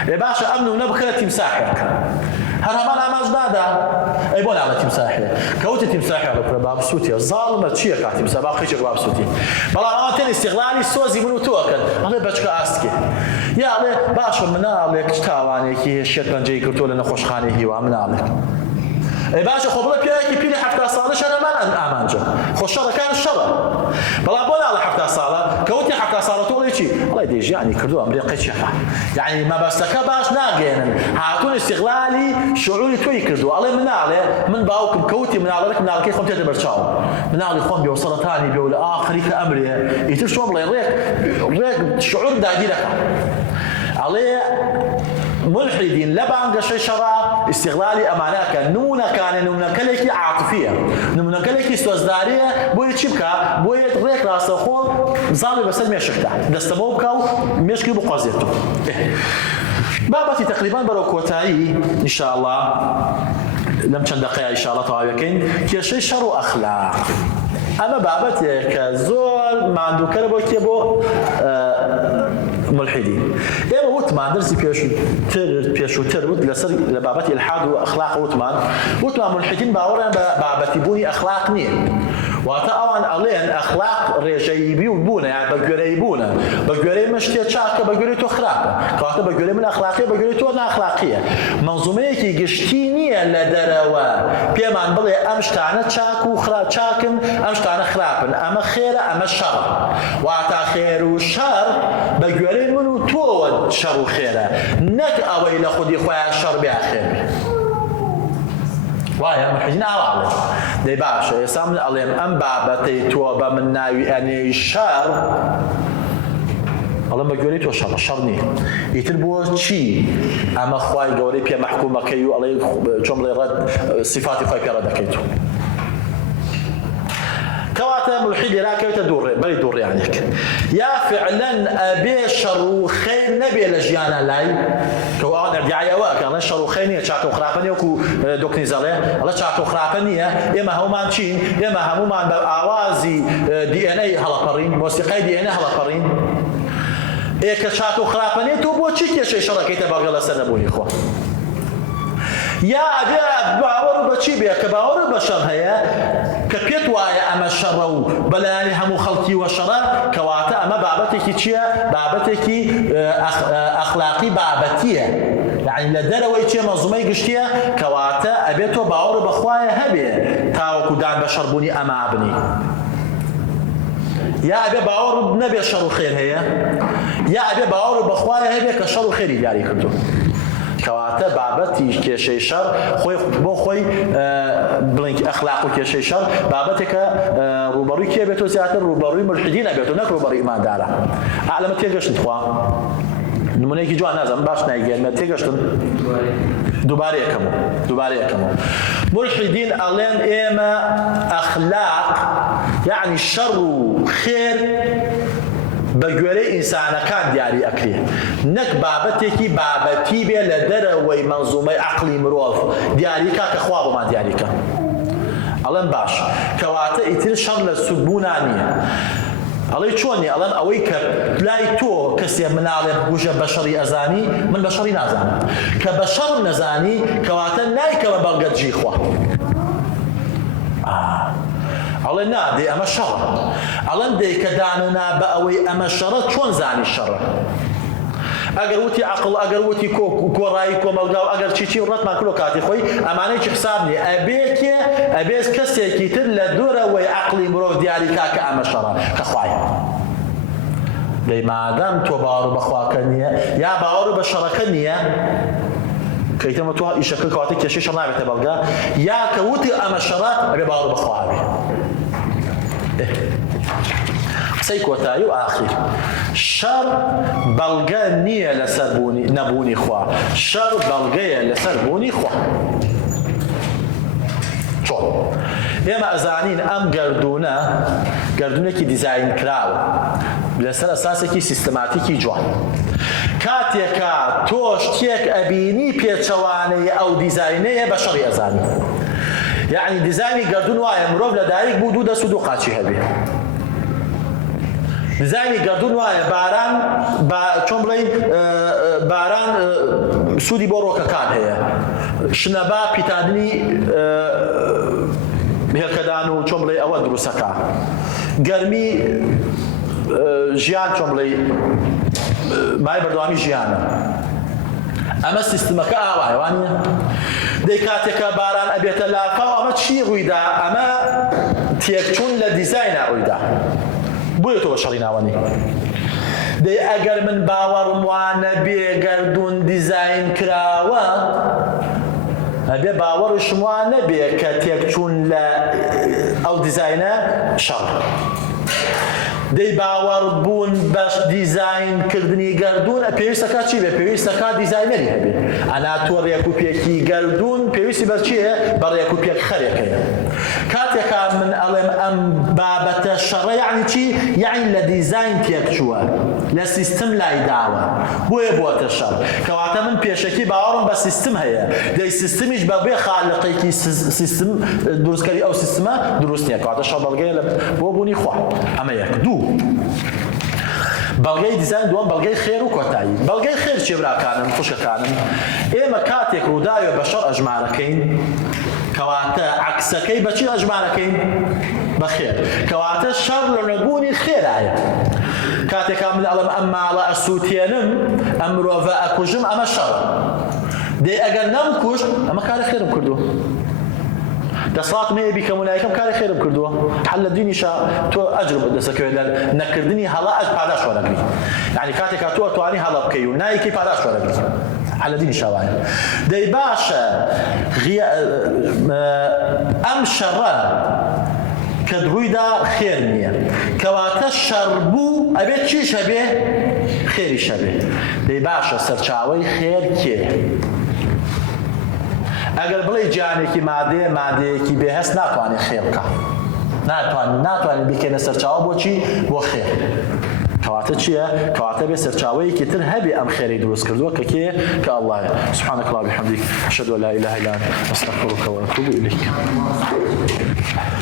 ئێ باشە ئەم نمونە بکرێت تیمساحێک هەر هەمان ئاماژ نادا ئەی بۆ ناڵێ تیمساحێ کەوتە تیمساحێ بکرێ بابسووتێ زاڵمە چییە کات تیمسا با قیچێک بابسووتی بەڵام ئەوە تێن ئیستیغلالی سۆزی من و تۆکەن ئەڵێ بەچکە ئاسکێ یا ئەڵێ باشە مناڵێک چ تاوانێکی هەیە شێت پەنجەی کردووە لە نەخۆشخانەی هیوا مناڵێک ئەی باشە خۆ بڵێ پیاوێکی پیری 70 ساڵەش هەمان ئامانجە خۆ شەڕەکان شەڕە بەڵام بۆ ناڵێ 70 ساڵە کەوتی 70 ساڵە تۆڵێ چی؟ ئەڵێ دەیژیانی کردووە ئەمرێ قەچێقە یعنی مەبەستەکە باش ناگەێنن هاتوون ئیستیغلالی شعوری تۆی کردووە ئەڵێ مناڵێ من باوکم کەوتی مناڵەکە مناڵەکەی خۆم تێدە بەرچاوم مناڵی خۆم بێ و سەرەتانی بێ و لە ئاخری کە ئەمرێ ئیتر چۆن بڵێ ڕێک شعور داگیرەکە ئەڵێ ملحدین لە بانگەشەی شەڕا استغلالي أمانك نمونا كان نمونا كلكي عاطفية نمونا كلكي سوزدارية بوي تشبكا بوي ريك راسه خو زامي بس ميشكتا دستموبكا ميشكي بقازيتو بابتي تقريبا بروكوتاي إن شاء الله لم چند دقيقة إن شاء الله طوابقين كيشي شر وأخلاق أما بابتي كزول ما عنده كربو كيبو ملحدي إما وتمان درسي بيشو تر ود لسر لبابتي الحاد وأخلاق وتمان ملحدين باورا بابتي بوني أخلاق نية واتا اوان الين اخلاق ريجيبي وبونا يعني بغريبونا بغري مشتي تشاكه بغري تو خراقه واتا بغري من اخلاقيه بغري تو نا اخلاقيه منظومه كي قشتينيه لدروا بيمان بلي امشتانه تشاكو خرا تشاكن امشتانه خرابن اما خير اما شر واتا خير وشر بغري من تو شر وخيره نك اوي لخدي خويا شر باخر وايا محجين أوعى ده باش يسمى عليهم أم بابتي توبة من ناوي يعني الشر الله ما يقولي تو شر نيه يتربو شيء أما خواي قولي بيا محكومة كيو الله جملة رد صفاتي خواي بيا رد كيتو كواتا ملحد راكب تدور بل يدور يعني يا فعلا أبي شر وخير نبي لجيانا لاي كو أنا دعاية واك الله شر وخير شاكو خرافني وكو دوكني زله الله شاكو خرافني إما هو مانشين إما هم مان بأوازي دي إن أي هلا موسيقى دي إن هلا قرين إيه كشاكو خرافني توبو تشيك شيء شركة تبغى الله سنبوني خو يا أبي باور بشي بيا كباور بشر هيا كبيت وايا أما الشر بلاني همو خلطي وشر كواتا أما بابتك تشيا بابتك أخلاقي بابتية يعني لدروي تشيا منظومي قشتيا كواتا أبيتو باور بخوايا هبي تاو كدان بشربوني أما أبني يا أبي باور نبي الشر خير هيا يا أبي باور بخوايا هبي كشر خير يعني كنتو كواتا بابتي كشي شر خوي بو خوي بلينك اخلاقو كشي شر بابتك روبروي كي بيتو زياتر روبروي ملحدين بيتو نك روبروي ما دارا اعلم تيجش تخوا نمونه كي جوان نازم باش نايجي ما تيجش دوباره كمو ملحدين الين ايما اخلاق يعني الشر خير بجواري إنسان كان دياري أكله نك بابتكي بابتي بي لدروي منظومة عقلي مروف دياري كا كخواب ما دياري كا ألان باش كواتا إتر شر لسبونانية الله يشوني ألان أويك بلاي تو كسي من عالم بوجه بشري أزاني من بشري نازاني كبشر نزاني كواتا نايك ببلغت جيخوا الله نادي أما الشر الله ندي كداننا بأوي أما الشر شون زاني الشر أجر وتي عقل أجر وتي كوراي كومالجاو أجر شيء ورات ما كله كاتي خوي أمانة حسابني أبيك كسي كتير لدورة وعقلي مروف ديالي كاك أما الشر كخواي لما دام تبارو بخواكنية يا بارو بشركنية كيتم توها يشكل كواتي كشي شرنا بتبلغا يا كوتي أما الشر أبي بارو بخوابي سيكوتايو آخر شر بلغا نية لسربوني نبوني خوا شر بلغا لسربوني خوا شو إما أزانين أم قردونا كي ديزاين كراو لسر أساسي كي سيستماتيكي جوان كاتيكا توش تيك أبيني بيتشواني أو ديزايني بشري أزاني يعني ديزايني قردون وايا مروف لداريك بودودة صدوقاتي هبي ديزايني قردون وايا باران سودي بوروكا كان هي شنبا بيتادني هكذا چۆمبڵێ ئەوە دروستەکە گەرمی ژیان چۆمبڵێ مای بەردەوامی ژیانە ئەمە سیستمەکە ئاوایە وانە دەی کاتێکە باران ئەبێتە لافاو ئەمە چی ڕوویدا ئەمە تێکچوون لە دیزاینە ڕوویدا بۆیە تۆ بە شەڕی ناوەنی دەی ئەگەر من باوەڕم وانە بێ گەردوون دیزاین کراوە ئەبێ باوەڕشم وانە بێ کە تێکچوون لە ئەو دیزاینە شەڕ دەی باوەڕبوون بە دیزاینکردنی گەردوون پێویستەکە چی بێ؟ پێویستەکە دیزاینەری هەبێ. ئەنا تۆ ڕێکوپێکی گەردوون پێویستی بەر چییە؟ بە ڕێکوپێک خەرێکەیە. کاتێکا من ئەڵێم ئەم بابەتە شەڕە یعنی چی؟ یعنی لە دیزاین تێک چووە، لە سیستم لای داوە، بۆیە بووەتە شەڕ. کەواتە من پێشەکی باوەڕم بە سیستم هەیە، دەی سیستمیش بەبێ خالقێکی سیستم دروستکاری ئەو سیستمە دروست نییە، کەواتە شەڕ بەڵگەیە بۆ بوونی خوا. ئەمە یەک. دوو، بەڵگەی دیزاین دووەم بەڵگەی خێر و کۆتایی. بەڵگەی خێر چێ براکانم خوشکەکانم؟ ئێمە کاتێک ڕووداوێ بە شەڕ ئەژمارەکەین، کەواتە عکسەکەی بەچی ئەژمارەکەین؟ بە خێر. کەواتە شەڕ لە ڕێبوونی خێرایە. کاتێکا من ئەڵێم ئەم ماڵە ئەسووتێنم، ئەم مرۆڤە ئەکوژم، ئەمە شەڕە. دەی ئەگەر نەمکوشت ئەمە کاری خێرم کردووە. دەسڵات مێ بیکەمونایەکەم کاری خێرم کردووە. حل لە دینیشا تۆ ئەجر دەسەکەوێت لە نەکردنی هەڵا پاداش وەرەگری. یعنی کاتێکا تۆ ئەتوانی هەڵە بکەی و نایەکی پاداش وەرەگری. حل لە دینیشا وایە. دەی باشە ئەم شەڕە کە درویدا خێر نییە، کەواتە شەڕ بوو ئەبێت چیش هەبێ؟ خێریش هەبێ. دەی باشە سەرچاوەی خێر کێ؟ ئەگەر بڵێ جیانێکی مادەیەکی بێهەست ناتوانێت خێر بکە، ناتوانێت بکەنە سەرچاوە بۆچی؟ بۆ خێر. کەواتە چییە؟ کەواتە بێ سەرچاوەیەکی تر هەبێ ئەم خێری دروست کردووە کە کێ؟ کە ئەڵڵایە. سبحانك اللهم وبحمدك أشهد أن لا إله إلا أنت أستغفرك وأتوب إليك.